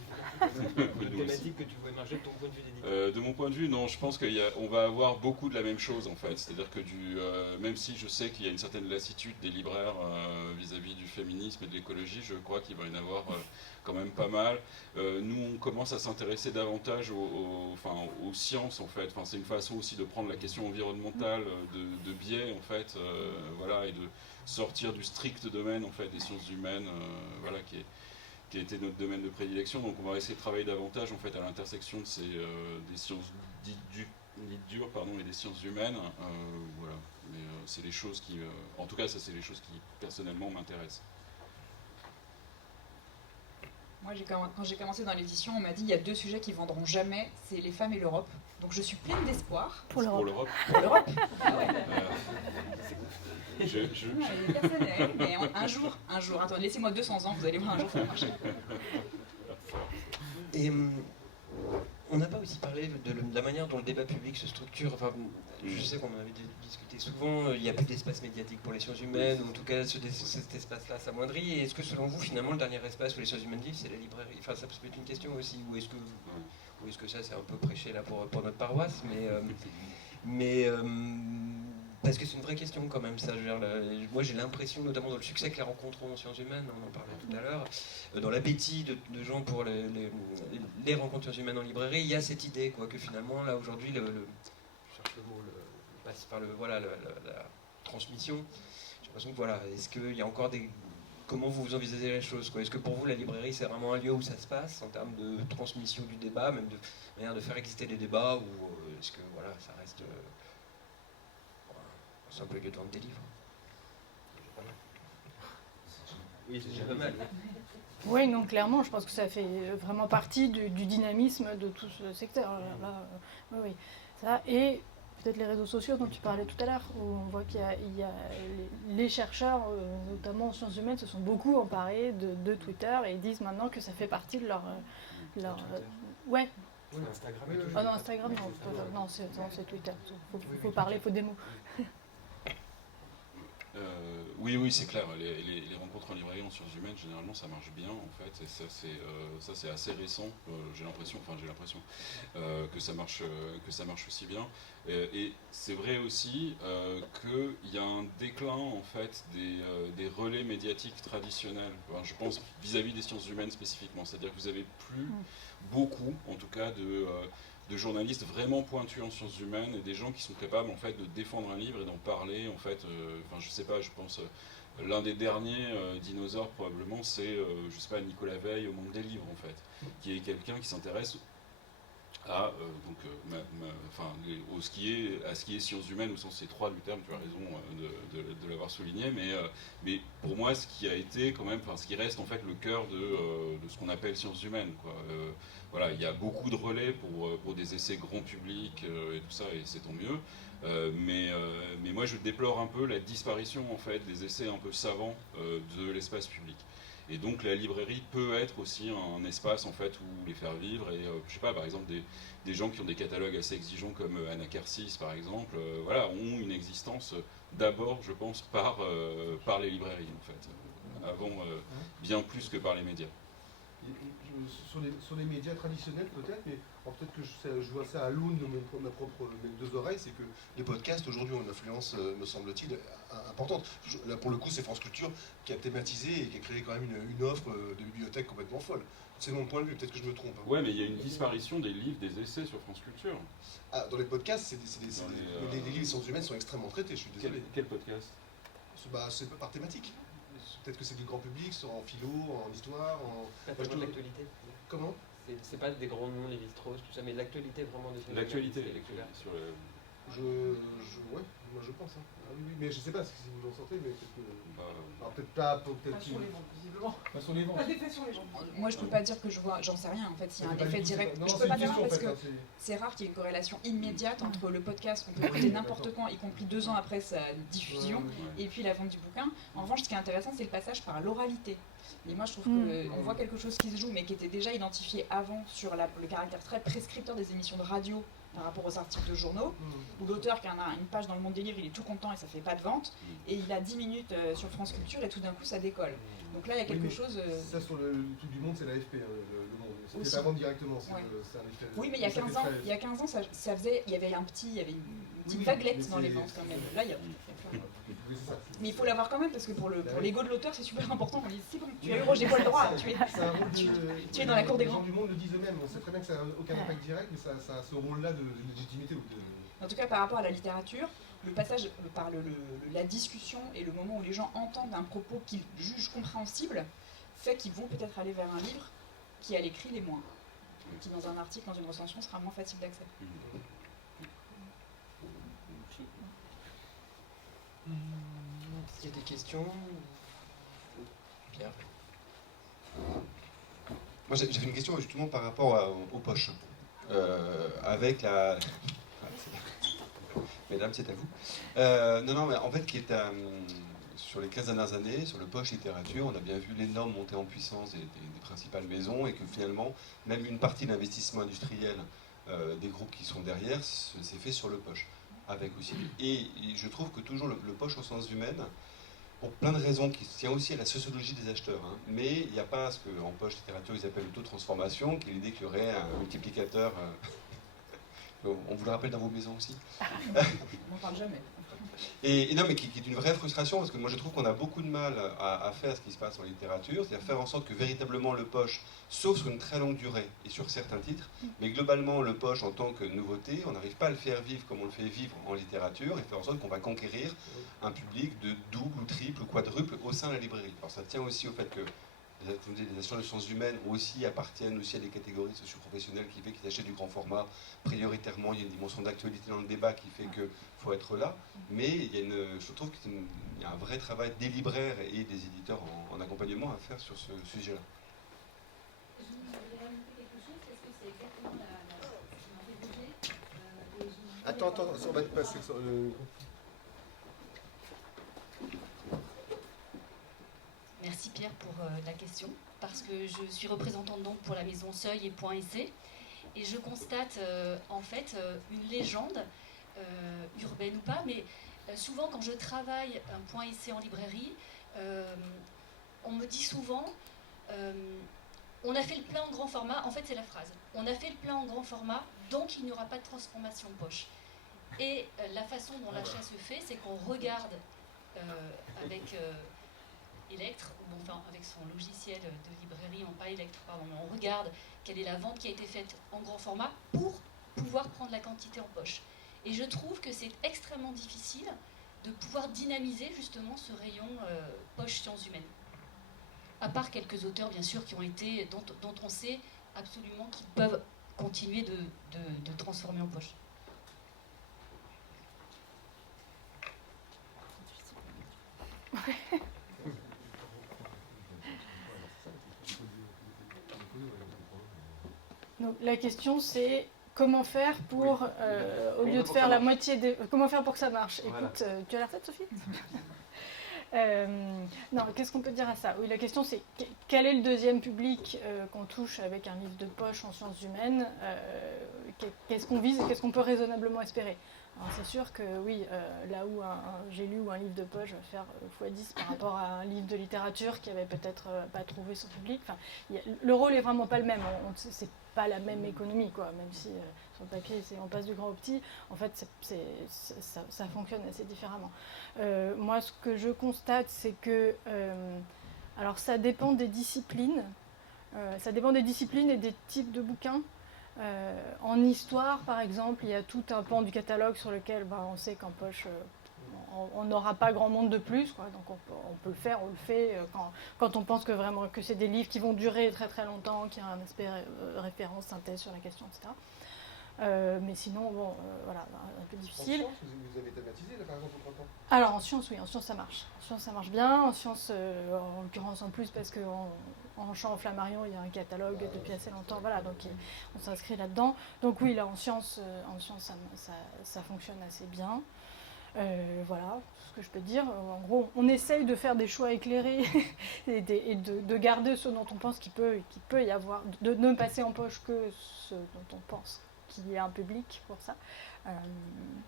Une thématique que tu vois émerger de ton point de vue d'éditeur? De mon point de vue, non, je pense qu'on va avoir beaucoup de la même chose en fait. C'est-à-dire que même si je sais qu'il y a une certaine lassitude des libraires vis-à-vis du féminisme et de l'écologie, je crois qu'il va y en avoir quand même pas mal. Nous, on commence à s'intéresser davantage aux sciences en fait. Enfin, c'est une façon aussi de prendre la question environnementale de biais en fait, voilà, et de sortir du strict domaine en fait des sciences humaines, voilà, qui a été notre domaine de prédilection. Donc on va essayer de travailler davantage en fait à l'intersection des sciences dites dures et des sciences humaines. Voilà. Mais c'est les choses qui, en tout cas, ça c'est les choses qui personnellement m'intéressent. Moi, quand j'ai commencé dans l'édition, on m'a dit il y a 2 sujets qui vendront jamais, c'est les femmes et l'Europe. Donc je suis pleine d'espoir. Pour l'Europe. Pour l'Europe. Je... mais un jour, attendez, laissez-moi 200 ans, vous allez voir un jour ça va marcher. Et on n'a pas aussi parlé de la manière dont le débat public se structure. Enfin, je sais qu'on en avait discuté souvent, il n'y a plus d'espace médiatique pour les sciences humaines, ou en tout cas cet espace-là s'amoindrit. Et est-ce que selon vous, finalement, le dernier espace où les sciences humaines vivent, c'est la librairie? Enfin, ça peut être une question aussi, ou est-ce que ça c'est un peu prêché là pour notre paroisse, mais parce que c'est une vraie question quand même, ça. Moi j'ai l'impression, notamment dans le succès que les rencontres ont en sciences humaines, on en parlait tout à l'heure, dans l'appétit de gens pour les rencontres sciences humaines en librairie, il y a cette idée quoi, que finalement là aujourd'hui, je cherche le mot, passe par la transmission. J'ai l'impression que voilà, est-ce qu'il y a encore comment vous envisagez les choses quoi? Est-ce que pour vous la librairie c'est vraiment un lieu où ça se passe en termes de transmission du débat, même de manière de faire exister les débats, ou est-ce que voilà, ça reste un simple lieu de vente des livres? Oui, c'est déjà pas mal. Oui, non, clairement, je pense que ça fait vraiment partie du dynamisme de tout ce secteur. Oui. Ça, et peut-être les réseaux sociaux dont tu parlais tout à l'heure, où on voit qu'il y a les chercheurs, notamment en sciences humaines, se sont beaucoup emparés de Twitter et ils disent maintenant que ça fait partie de leur ouais. Oui, Instagram. Ah non, Instagram, non, c'est Twitter. Faut parler, faut des mots. Oui, c'est clair. Les rencontres en librairie en sciences humaines, généralement, ça marche bien, en fait. Et ça, c'est assez récent. J'ai l'impression que ça marche aussi bien. Et c'est vrai aussi qu'il y a un déclin, en fait, des relais médiatiques traditionnels. Enfin, je pense vis-à-vis des sciences humaines spécifiquement. C'est-à-dire que vous avez plus beaucoup, en tout cas, de journalistes vraiment pointus en sciences humaines et des gens qui sont capables en fait de défendre un livre et d'en parler en fait. Je sais pas, je pense l'un des derniers dinosaures probablement c'est je sais pas Nicolas Veil au monde des livres en fait, qui est quelqu'un qui s'intéresse à ce qui est sciences humaines au sens étroit du terme. Tu as raison de l'avoir souligné, mais pour moi ce qui a été quand même, ce qui reste en fait le cœur de ce qu'on appelle sciences humaines, quoi. Voilà, il y a beaucoup de relais pour des essais grand public et tout ça, et c'est tant mieux. Mais moi, je déplore un peu la disparition en fait des essais un peu savants de l'espace public. Et donc, la librairie peut être aussi un espace en fait où les faire vivre. Et je sais pas, par exemple, des gens qui ont des catalogues assez exigeants comme Anacarsis, par exemple, voilà, ont une existence d'abord, je pense, par les librairies en fait, avant bien plus que par les médias. Sur les médias traditionnels peut-être, mais peut-être que je vois ça à l'aune de mes deux oreilles, c'est que les podcasts aujourd'hui ont une influence, me semble-t-il, importante. Là pour le coup c'est France Culture qui a thématisé et qui a créé quand même une offre de bibliothèque complètement folle. C'est mon point de vue, peut-être que je me trompe. Hein. Ouais, mais il y a une disparition des livres, des essais sur France Culture. Ah, dans les podcasts, les livres des sciences humaines sont extrêmement traités, je suis désolé. Quel podcast? C'est par thématique. Peut-être que c'est du grand public, soit en philo, en histoire, en... Pas tellement de l'actualité. Comment? C'est pas des grands noms, les Lévi-Strauss, tout ça, mais l'actualité vraiment de ces l'actualité sur le... Ouais, moi je pense. Hein. Ah, oui, mais je sais pas si vous en sortez, mais peut-être que... Alors peut-être pas, peut-être... Pas sur les ventes, visiblement. Pas sur les ventes. Pas d'effet sur les ventes. Moi, je peux pas dire que je vois, j'en sais rien en fait, s'il y a un effet direct. Je peux pas dire parce que c'est rare qu'il y ait une corrélation immédiate entre le podcast qu'on peut écouter n'importe quand, y compris 2 ans après sa diffusion, et puis la vente du bouquin. En revanche, ce qui est intéressant, c'est le passage par l'oralité. Et moi, je trouve qu'on voit quelque chose qui se joue, mais qui était déjà identifié avant sur le caractère très prescripteur des émissions de radio par rapport aux articles de journaux, où l'auteur qui en a une page dans le monde des livres, il est tout content et ça fait pas de vente, et il a 10 minutes sur France Culture et tout d'un coup ça décolle. Donc là il y a quelque chose... Ça sur le truc du monde c'est l'AFP, le monde, c'était pas vendre directement, c'est un effet... Oui mais il y a 15 ans, ça faisait, il y avait une petite vaguelette dans les ventes quand même. Là il y a mais il faut l'avoir quand même parce que pour l'ego de l'auteur c'est super important. On dit c'est bon, tu as eu Roger Paul droit, tu es dans la cour des grands. Les gens du monde le disent eux-mêmes, on sait très bien que ça n'a aucun impact direct, mais ça a ce rôle-là de légitimité. En tout cas par rapport à la littérature, le passage par la discussion et le moment où les gens entendent un propos qu'ils jugent compréhensible fait qu'ils vont peut-être aller vers un livre qui à l'écrit l'est moins, qui dans un article, dans une recension sera moins facile d'accès. Il y a des questions? Pierre. Moi j'avais une question justement par rapport aux poches. Avec la... Mesdames, c'est à vous. Non, mais en fait, sur les 15 dernières années, sur le poche littérature, on a bien vu l'énorme montée en puissance des principales maisons et que finalement, même une partie de l'investissement industriel des groupes qui sont derrière s'est fait sur le poche. Avec aussi. Et je trouve que toujours le poche au sens humain, pour plein de raisons qui se tient aussi à la sociologie des acheteurs, hein, mais il n'y a pas ce qu'en poche littérature ils appellent l'auto-transformation, qui est l'idée qu'il y aurait un multiplicateur. On vous le rappelle dans vos maisons aussi. On n'en parle jamais. Et non, mais qui est une vraie frustration, parce que moi je trouve qu'on a beaucoup de mal à faire ce qui se passe en littérature, c'est-à-dire faire en sorte que véritablement le poche, sauf sur une très longue durée et sur certains titres, mais globalement le poche en tant que nouveauté, on n'arrive pas à le faire vivre comme on le fait vivre en littérature, et faire en sorte qu'on va conquérir un public de double ou triple ou quadruple au sein de la librairie. Alors ça tient aussi au fait que les associations de sciences humaines aussi appartiennent aussi à des catégories socio-professionnelles qui fait qu'ils achètent du grand format. Prioritairement, il y a une dimension d'actualité dans le débat qui fait qu'il faut être là. Mais je trouve qu'il y a un vrai travail des libraires et des éditeurs en accompagnement à faire sur ce sujet-là. Je voulais rajouter quelque chose, parce que c'est exactement la Attends, on va te passer. Merci Pierre pour la question, parce que je suis représentante donc pour la maison Seuil et Point Essai, et je constate en fait une légende, urbaine ou pas, mais Souvent, quand je travaille un point essai en librairie, on me dit souvent on a fait le plein en grand format. En fait, c'est la phrase. On a fait le plein en grand format, donc il n'y aura pas de transformation de poche. Et la façon dont l'achat se fait, c'est qu'on regarde avec Electre, ou enfin avec son logiciel de librairie, non pas Electre, pardon, mais on regarde quelle est la vente qui a été faite en grand format pour pouvoir prendre la quantité en poche. Et je trouve que c'est extrêmement difficile de pouvoir dynamiser justement ce rayon poche sciences humaines. À part quelques auteurs, bien sûr, qui ont été, dont on sait absolument qu'ils peuvent continuer de transformer en poche. Donc, la question c'est comment faire pour, au lieu de faire la moitié des... Comment faire pour que ça marche? Voilà. Écoute, tu as la tête, Sophie? Non, qu'est-ce qu'on peut dire à ça? Oui, la question c'est quel est le deuxième public qu'on touche avec un livre de poche en sciences humaines? Qu'est-ce qu'on vise et qu'est-ce qu'on peut raisonnablement espérer? Alors c'est sûr que oui, là où j'ai lu un livre de poche va faire x10 par rapport à un livre de littérature qui avait peut-être pas trouvé son public. Enfin, le rôle est vraiment pas le même. C'est pas la même économie, quoi. Même si sur le papier on passe du grand au petit, en fait ça fonctionne assez différemment. Moi, ce que je constate, c'est que alors ça dépend des disciplines. Ça dépend des disciplines et des types de bouquins. En histoire, par exemple, il y a tout un pan du catalogue sur lequel on sait qu'en poche, on n'aura pas grand monde de plus, quoi. Donc on peut le faire, on le fait quand on pense que c'est des livres qui vont durer très très longtemps, qu'il y a un aspect référence, synthèse sur la question, etc. Mais sinon, bon, voilà, un peu difficile. En sciences, vous avez thématisé, là, par exemple, au printemps? Alors, en sciences, oui, en sciences, ça marche. En sciences, ça marche bien. En sciences, en l'occurrence, en plus, parce qu'en Champ, en Flammarion, il y a un catalogue depuis assez longtemps, voilà, donc on s'inscrit là-dedans. Donc oui, là, en sciences ça fonctionne assez bien. Voilà, ce que je peux dire. En gros, on essaye de faire des choix éclairés et de garder ce dont on pense qu'il peut y avoir, de ne passer en poche que ce dont on pense qu'il y a un public pour ça.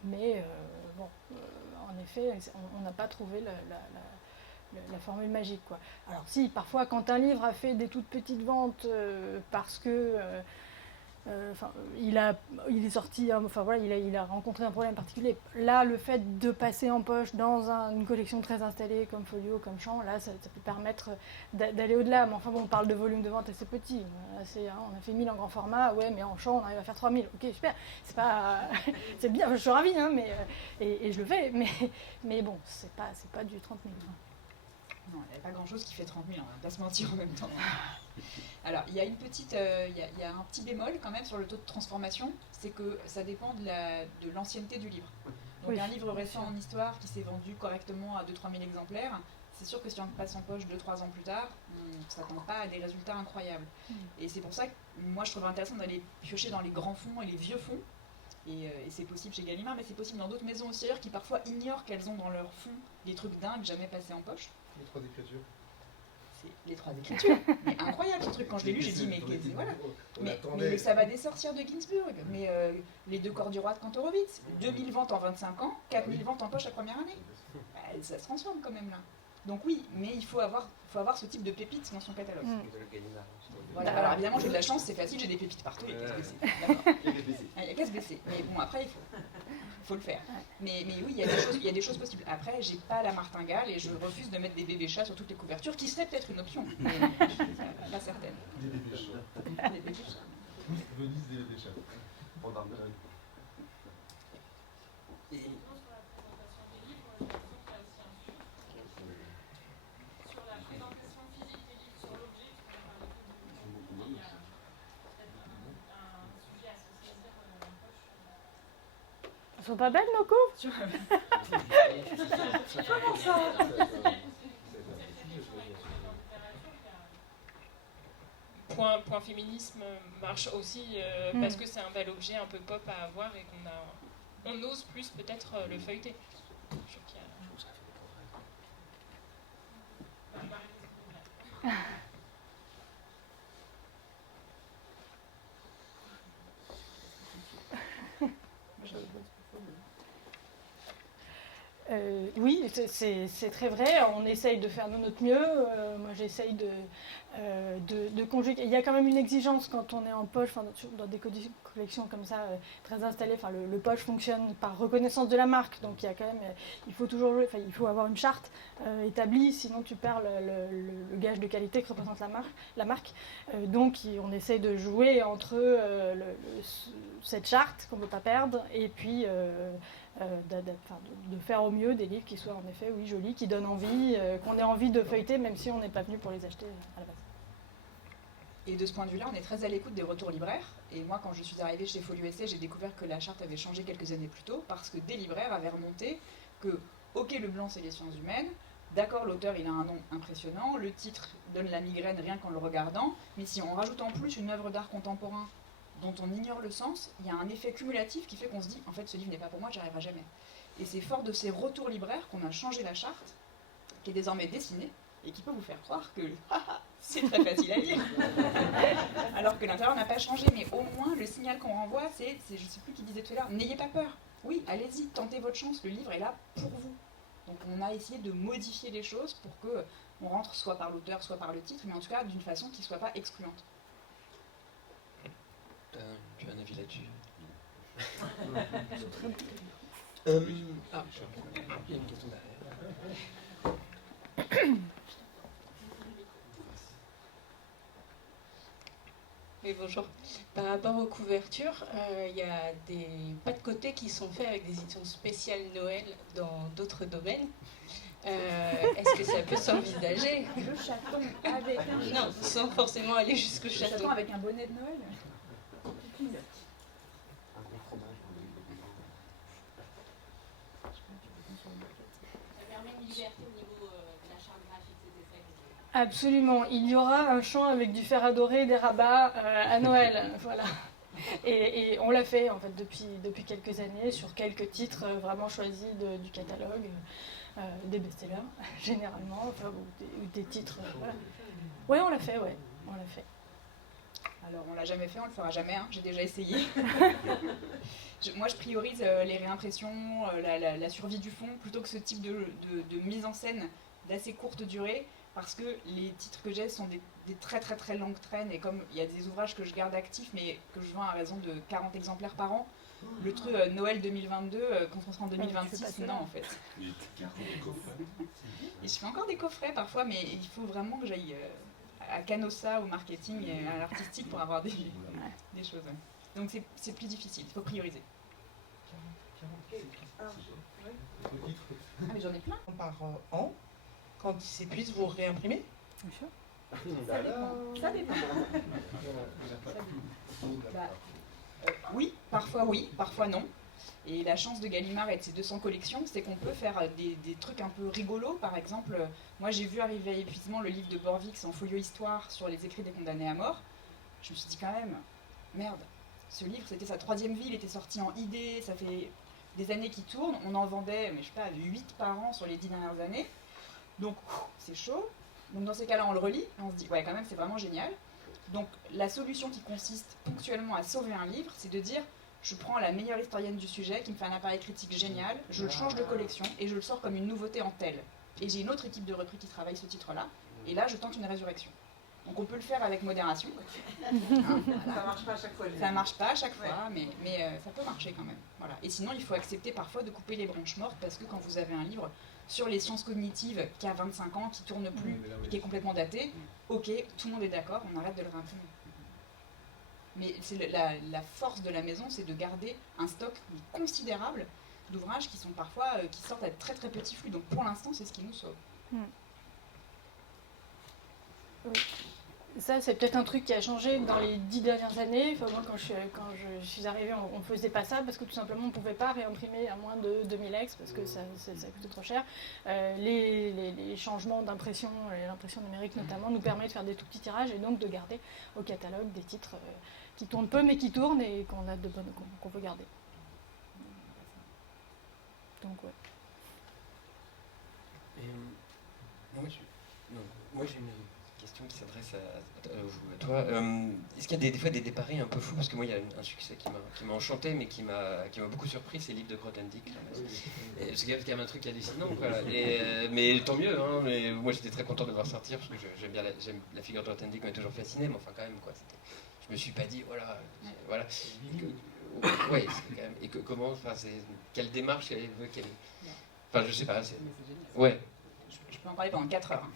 Mais bon, en effet, on n'a pas trouvé la formule magique, quoi. Alors si, parfois, quand un livre a fait des toutes petites ventes parce que il est sorti, enfin voilà, il a rencontré un problème particulier. Là, le fait de passer en poche dans une collection très installée comme Folio, comme Champ, là, ça peut permettre d'aller au-delà. Mais enfin bon, on parle de volume de vente assez petit. On a fait 1000 en grand format, ouais, mais en Champ, on arrive à faire 3000. Ok, super. C'est pas, c'est bien, je suis ravie, hein, mais et je le fais, mais bon, c'est pas du 30 000. Non, il n'y a pas grand-chose qui fait 30 000, on va pas se mentir en même temps. Alors, il y a il y a un petit bémol quand même sur le taux de transformation, c'est que ça dépend de l'ancienneté du livre. Donc oui, un livre récent en histoire qui s'est vendu correctement à 2-3 000 exemplaires, c'est sûr que si on passe en poche 2-3 ans plus tard, on ne s'attend pas à des résultats incroyables. Et c'est pour ça que moi je trouve intéressant d'aller piocher dans les grands fonds et les vieux fonds. Et c'est possible chez Gallimard, mais c'est possible dans d'autres maisons aussi qui parfois ignorent qu'elles ont dans leur fonds des trucs dingues jamais passés en poche. Les 3 écritures. Les 3 écritures. Mais incroyable ce truc, quand je l'ai lu, j'ai dit, mais voilà. Mais ça va des sorcières de Ginsburg, mais les 2 corps du roi de Kantorowicz, 2000 ventes en 25 ans, 4000 ventes en poche la première année. Ça se transforme quand même là. Donc oui, mais il faut avoir ce type de pépites dans son catalogue. Voilà, alors évidemment j'ai de la chance, c'est facile, j'ai des pépites partout, il n'y a qu'à se baisser. Il n'y a qu'à se baisser. Mais bon, après il faut le faire. Mais oui, il y a des choses possibles. Après, j'ai pas la martingale et je refuse de mettre des bébés chats sur toutes les couvertures, qui serait peut-être une option, mais pas certaine. Des bébés chats. Des bébés chats. Venise des bébés chats. Ils sont pas belles nos couves? Comment ça? Point féminisme marche aussi parce que c'est un bel objet un peu pop à avoir et qu'on ose plus peut-être le feuilleter. Je trouve qu'il y a... Oui, c'est très vrai. On essaye de faire de notre mieux. Moi, j'essaye de conjuguer. Il y a quand même une exigence quand on est en poche, dans des collections comme ça, très installées. Enfin, le poche fonctionne par reconnaissance de la marque. Donc, il y a quand même, il faut toujours jouer. Enfin, il faut avoir une charte établie, sinon tu perds le gage de qualité que représente la marque. Donc, on essaye de jouer entre cette charte qu'on ne veut pas perdre et puis de faire au mieux des livres qui soient en effet, oui, jolis, qui donnent envie, qu'on ait envie de feuilleter, même si on n'est pas venu pour les acheter à la base. Et de ce point de vue-là, on est très à l'écoute des retours libraires. Et moi, quand je suis arrivée chez Folio Essai, j'ai découvert que la charte avait changé quelques années plus tôt, parce que des libraires avaient remonté que, ok, le blanc, c'est les sciences humaines, d'accord, l'auteur, il a un nom impressionnant, le titre donne la migraine rien qu'en le regardant, mais si on rajoute en plus une œuvre d'art contemporain dont on ignore le sens, il y a un effet cumulatif qui fait qu'on se dit, en fait, ce livre n'est pas pour moi, j'y arriverai jamais. Et c'est fort de ces retours libraires qu'on a changé la charte, qui est désormais dessinée, et qui peut vous faire croire que c'est très facile à lire, alors que l'intérieur n'a pas changé, mais au moins, le signal qu'on renvoie, c'est je ne sais plus qui disait tout à l'heure, n'ayez pas peur, oui, allez-y, tentez votre chance, le livre est là pour vous. Donc on a essayé de modifier les choses pour qu'on rentre soit par l'auteur, soit par le titre, mais en tout cas d'une façon qui ne soit pas excluante. Tu as un avis là-dessus? Il y a une question derrière. Oui, bonjour. Par rapport aux couvertures, il y a des pas de côté qui sont faits avec des éditions spéciales Noël dans d'autres domaines. Est-ce que ça peut s'envisager? Le chaton avec un... Non, sans forcément aller jusqu'au chaton. Le chaton avec un bonnet de Noël. Absolument. Il y aura un champ avec du fer à dorer, des rabats à Noël. Voilà. Et on l'a fait en fait depuis quelques années sur quelques titres vraiment choisis du catalogue, des best-sellers généralement, enfin, ou des titres. Voilà. Oui, on l'a fait, ouais. On l'a fait. Alors on l'a jamais fait, on le fera jamais, hein. J'ai déjà essayé. Moi je priorise les réimpressions, la survie du fond, plutôt que ce type de mise en scène d'assez courte durée, parce que les titres que j'ai sont des très très très longues traînes, et comme il y a des ouvrages que je garde actifs mais que je vends à raison de 40 exemplaires par an, le truc Noël 2022, quand on sera en 2026, non en fait. Et je fais encore des coffrets parfois, mais il faut vraiment que j'aille à Canossa au marketing et à l'artistique pour avoir des choses. Donc c'est plus difficile, il faut prioriser. Ah mais j'en ai plein. Par an, quand ils s'épuisent, vous réimprimez? Bien sûr. Ça dépend. Ça dépend. Oui, parfois non. Et la chance de Gallimard et de ses 200 collections, c'est qu'on peut faire des trucs un peu rigolos. Par exemple, moi j'ai vu arriver à épuisement le livre de Borvix en folio histoire sur les écrits des condamnés à mort. Je me suis dit quand même, merde, ce livre c'était sa 3e vie, il était sorti en ID, ça fait des années qu'il tourne, on en vendait, mais je sais pas, 8 par an sur les 10 dernières années. Donc c'est chaud. Donc dans ces cas-là, on le relit et on se dit, ouais, quand même, c'est vraiment génial. Donc la solution qui consiste ponctuellement à sauver un livre, c'est de dire, je prends la meilleure historienne du sujet qui me fait un appareil critique génial, je le change de collection et je le sors comme une nouveauté en telle. Et j'ai une autre équipe de repris qui travaille ce titre-là, et là je tente une résurrection. Donc on peut le faire avec modération. Ça marche pas à chaque fois. Ça marche pas à chaque fois, mais ça peut marcher quand même. Voilà. Et sinon, il faut accepter parfois de couper les branches mortes, parce que quand vous avez un livre sur les sciences cognitives qui a 25 ans, qui tourne plus, et qui est complètement daté, ok, tout le monde est d'accord, on arrête de le réimprimer. Mais c'est la force de la maison, c'est de garder un stock considérable d'ouvrages qui sont parfois qui sortent à très très petits flux. Donc pour l'instant, c'est ce qui nous sauve. Oui. Ça, c'est peut-être un truc qui a changé dans les 10 dernières années. Enfin, moi, quand je suis arrivée, on ne faisait pas ça parce que tout simplement, on ne pouvait pas réimprimer à moins de 2000 ex parce que ça coûtait trop cher. Les changements d'impression, l'impression numérique notamment, nous permet de faire des tout petits tirages et donc de garder au catalogue des titres qui tournent peu mais qui tournent et qu'on a qu'on peut garder. Donc, ouais. Moi, j'ai une question question qui s'adresse à toi. Est-ce qu'il y a des fois des paris un peu fous? Parce que moi, il y a un succès qui m'a enchanté, mais qui m'a beaucoup surpris, c'est le livre de Grothendieck. C'est quand même un truc hallucinant, quoi. Mais tant mieux, hein. Mais moi, j'étais très content de le voir sortir, parce que j'aime la figure de Grothendieck, m'a toujours fasciné, mais enfin, quand même, quoi. Je me suis pas dit, voilà. Ouais, c'est quand même. Et comment, enfin, quelle démarche elle veut qu'elle. Enfin, je sais pas. Ouais. Je peux en parler pendant 4 heures.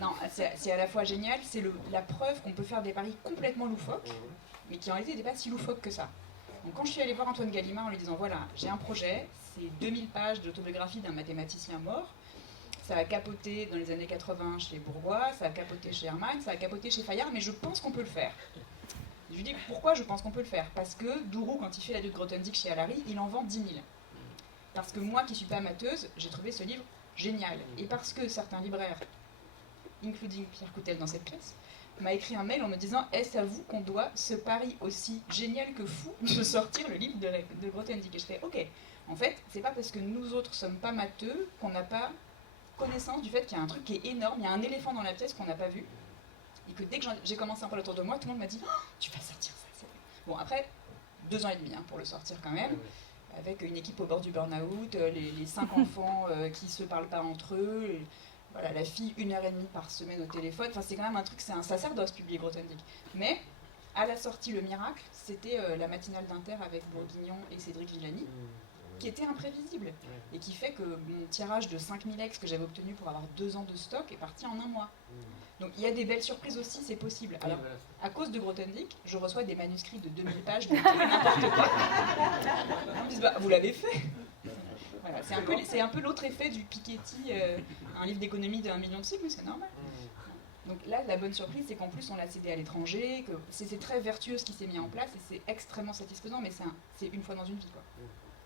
Non, c'est à la fois génial, c'est la preuve qu'on peut faire des paris complètement loufoques, mais qui en réalité n'étaient pas si loufoques que ça. Donc quand je suis allée voir Antoine Gallimard en lui disant, voilà, j'ai un projet, c'est 2000 pages d'autobiographie d'un mathématicien mort, ça a capoté dans les années 80 chez Bourgois, ça a capoté chez Hermann, ça a capoté chez Fayard, mais je pense qu'on peut le faire. Je lui dis, pourquoi je pense qu'on peut le faire? Parce que Dourou, quand il fait la de Grothendieck chez Alary, il en vend 10 000. Parce que moi, qui ne suis pas amateuse, j'ai trouvé ce livre génial. Et parce que certains libraires, including Pierre Coutel dans cette pièce, m'a écrit un mail en me disant « Est-ce à vous qu'on doit ce pari aussi génial que fou de sortir le livre de Grothendieck ?» Et je fais « Ok, en fait, c'est pas parce que nous autres sommes pas matheux qu'on n'a pas connaissance du fait qu'il y a un truc qui est énorme, il y a un éléphant dans la pièce qu'on n'a pas vu. Et que dès que j'ai commencé un peu autour de moi, tout le monde m'a dit oh, « Tu vas sortir ça !» Bon, après, 2 ans et demi pour le sortir quand même. Avec une équipe au bord du burn-out, les 5 enfants qui ne se parlent pas entre eux, voilà, la fille 1h30 par semaine au téléphone. Enfin, c'est quand même un truc, c'est un sacerdoce publier Grothendieck. Mais à la sortie, le miracle, c'était la matinale d'Inter avec Bourguignon et Cédric Villani, qui était imprévisible et qui fait que mon tirage de 5000 ex que j'avais obtenu pour avoir 2 ans de stock est parti en 1 mois. Donc il y a des belles surprises aussi, c'est possible. Alors, à cause de Grothendieck, je reçois des manuscrits de 2000 pages, de n'importe quoi. On me dit, bah, vous l'avez fait. Voilà, c'est un peu l'autre effet du Piketty, un livre d'économie de 1 million de cycles, mais c'est normal. Donc là, la bonne surprise, c'est qu'en plus, on l'a cédé à l'étranger, que c'est très vertueux ce qui s'est mis en place, et c'est extrêmement satisfaisant, mais c'est une fois dans une vie, quoi.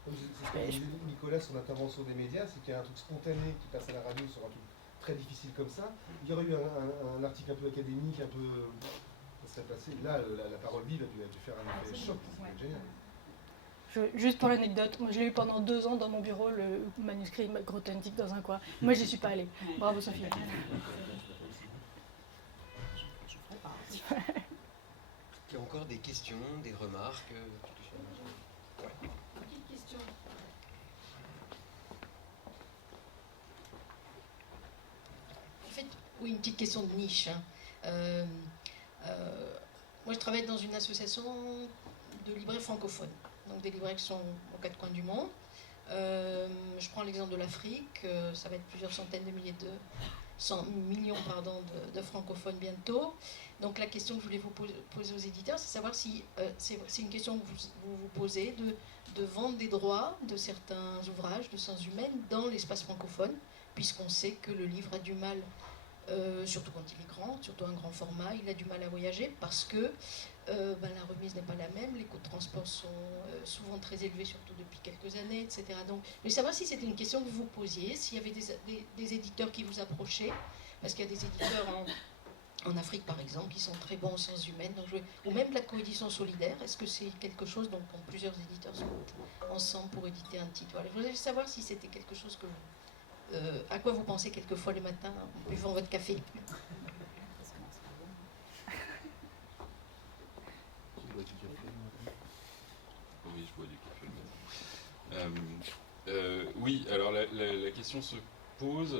C'est ce que disait Nicolas, son intervention des médias, c'est qu'il y a un truc spontané qui passe à la radio sur un truc très difficile comme ça. Il y aurait eu un article un peu académique, un peu... ça serait passé. Là, la parole vive a dû faire un effet choc, c'est génial. Juste pour l'anecdote, moi je l'ai eu pendant 2 ans dans mon bureau, le manuscrit Grothendieck dans un coin. Moi j'y suis pas allée. Bravo Sophie. Il y a encore des questions, des remarques Petite question. En fait, oui, une petite question de niche. Moi, je travaille dans une association de libraires francophones, donc des libraires qui sont aux 4 coins du monde. Je prends l'exemple de l'Afrique, ça va être plusieurs centaines de milliers millions de francophones bientôt. Donc la question que je voulais vous poser aux éditeurs, c'est savoir si c'est une question que vous vous posez de vendre des droits de certains ouvrages de sciences humaines dans l'espace francophone, puisqu'on sait que le livre a du mal, surtout quand il est grand, surtout un grand format, il a du mal à voyager parce que la remise n'est pas la même, les coûts de transport sont souvent très élevés, surtout depuis quelques années, etc. Donc, je voulais savoir si c'était une question que vous vous posiez, s'il y avait des éditeurs qui vous approchaient, parce qu'il y a des éditeurs en Afrique, par exemple, qui sont très bons en sciences humaines, donc ou même la coédition solidaire. Est-ce que c'est quelque chose dont plusieurs éditeurs sont ensemble pour éditer un titre? Voilà. Je voulais savoir si c'était quelque chose que à quoi vous pensez quelquefois le matin en buvant votre café. Oui, je bois du café le matin. Oui, alors la question se pose,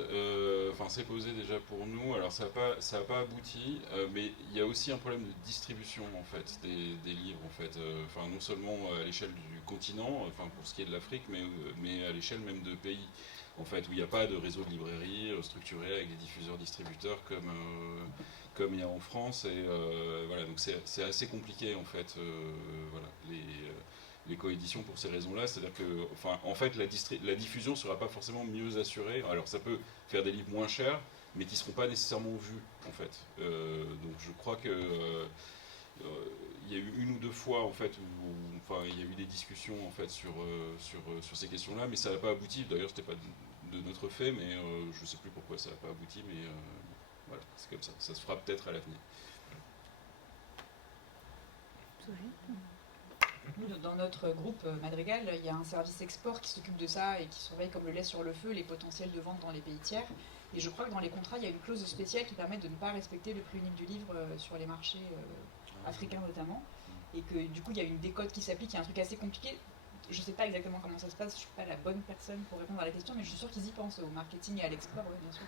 enfin s'est posée déjà pour nous. Alors ça n'a pas abouti, mais il y a aussi un problème de distribution en fait des livres en fait. Enfin non seulement à l'échelle du continent, enfin pour ce qui est de l'Afrique, mais à l'échelle même de pays. En fait, où il n'y a pas de réseau de librairies structuré avec des diffuseurs-distributeurs comme il y a en France. Et voilà, donc c'est assez compliqué en fait, voilà, les coéditions pour ces raisons-là. C'est-à-dire que, enfin, en fait, la diffusion ne sera pas forcément mieux assurée. Alors, ça peut faire des livres moins chers, mais qui ne seront pas nécessairement vus, en fait. Donc, je crois que il y a eu 1 ou 2 fois en fait où enfin il y a eu des discussions en fait sur ces questions-là, mais ça n'a pas abouti. D'ailleurs, c'était pas de notre fait, mais je sais plus pourquoi ça n'a pas abouti, mais voilà, c'est comme ça. Ça se fera peut-être à l'avenir. Nous, dans notre groupe Madrigal, il y a un service export qui s'occupe de ça et qui surveille comme le lait sur le feu les potentiels de vente dans les pays tiers. Et je crois que dans les contrats, il y a une clause spéciale qui permet de ne pas respecter le prix unique du livre sur les marchés africains notamment. Et que du coup, il y a une décote qui s'applique, il y a un truc assez compliqué. Je ne sais pas exactement comment ça se passe, je ne suis pas la bonne personne pour répondre à la question, mais je suis sûre qu'ils y pensent au marketing et à l'export, bien sûr.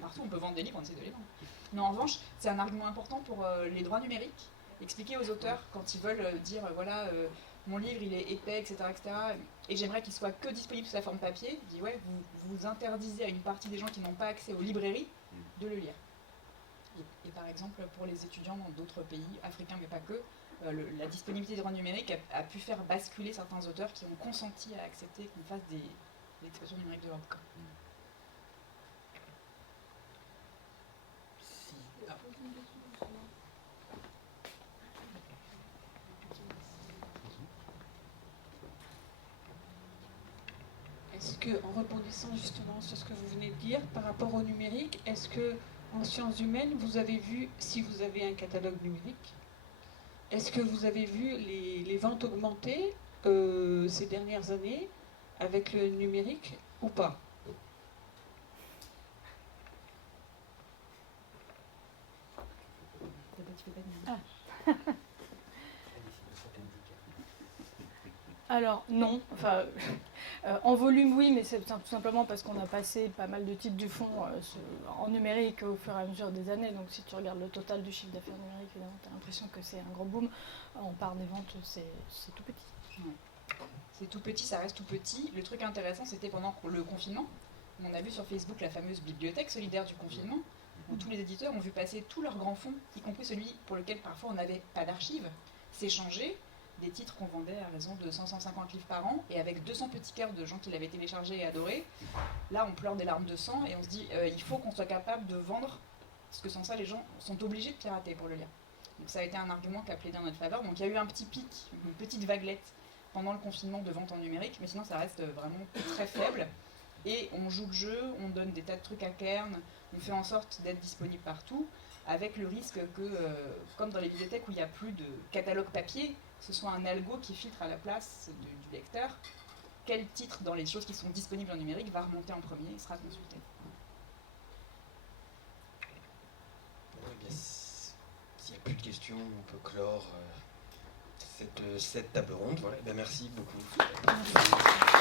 Partout, on peut vendre des livres, on essaie de les vendre. Mais en revanche, c'est un argument important pour les droits numériques. Expliquer aux auteurs, quand ils veulent dire, voilà, mon livre, il est épais, etc., et j'aimerais qu'il soit que disponible sous la forme papier, je dis, ouais, vous interdisez à une partie des gens qui n'ont pas accès aux librairies de le lire. Et par exemple, pour les étudiants dans d'autres pays, africains, mais pas que, la disponibilité des droits numériques a pu faire basculer certains auteurs qui ont consenti à accepter qu'on fasse l'expression numérique de leur bouquin. Est-ce que, en rebondissant justement sur ce que vous venez de dire par rapport au numérique, est-ce que en sciences humaines, vous avez vu, si vous avez un catalogue numérique, est-ce que vous avez vu les ventes augmenter ces dernières années avec le numérique ou pas? Alors non, enfin, en volume oui, mais c'est tout simplement parce qu'on a passé pas mal de titres du fonds en numérique au fur et à mesure des années. Donc si tu regardes le total du chiffre d'affaires numérique, évidemment, tu as l'impression que c'est un gros boom. En part des ventes, c'est tout petit. Ouais. C'est tout petit, ça reste tout petit. Le truc intéressant, c'était pendant le confinement. On a vu sur Facebook la fameuse bibliothèque solidaire du confinement, où tous les éditeurs ont vu passer tous leurs grands fonds, y compris celui pour lequel parfois on n'avait pas d'archives, s'échanger des titres qu'on vendait à raison de 100-150 livres par an, et avec 200 petits cœurs de gens qui l'avaient téléchargé et adoré. Là, on pleure des larmes de sang, et on se dit, il faut qu'on soit capable de vendre, parce que sans ça, les gens sont obligés de pirater pour le lire. Donc ça a été un argument qui a plaidé en notre faveur. Donc il y a eu un petit pic, une petite vaguelette pendant le confinement de vente en numérique, mais sinon ça reste vraiment très faible. Et on joue le jeu, on donne des tas de trucs à Cairn, on fait en sorte d'être disponible partout, avec le risque que, comme dans les bibliothèques où il n'y a plus de catalogue papier, ce soit un algo qui filtre à la place du lecteur quel titre dans les choses qui sont disponibles en numérique va remonter en premier et sera consulté. Bon, eh bien, s'il n'y a plus de questions, on peut clore cette table ronde. Voilà. Eh bien, merci beaucoup. Merci.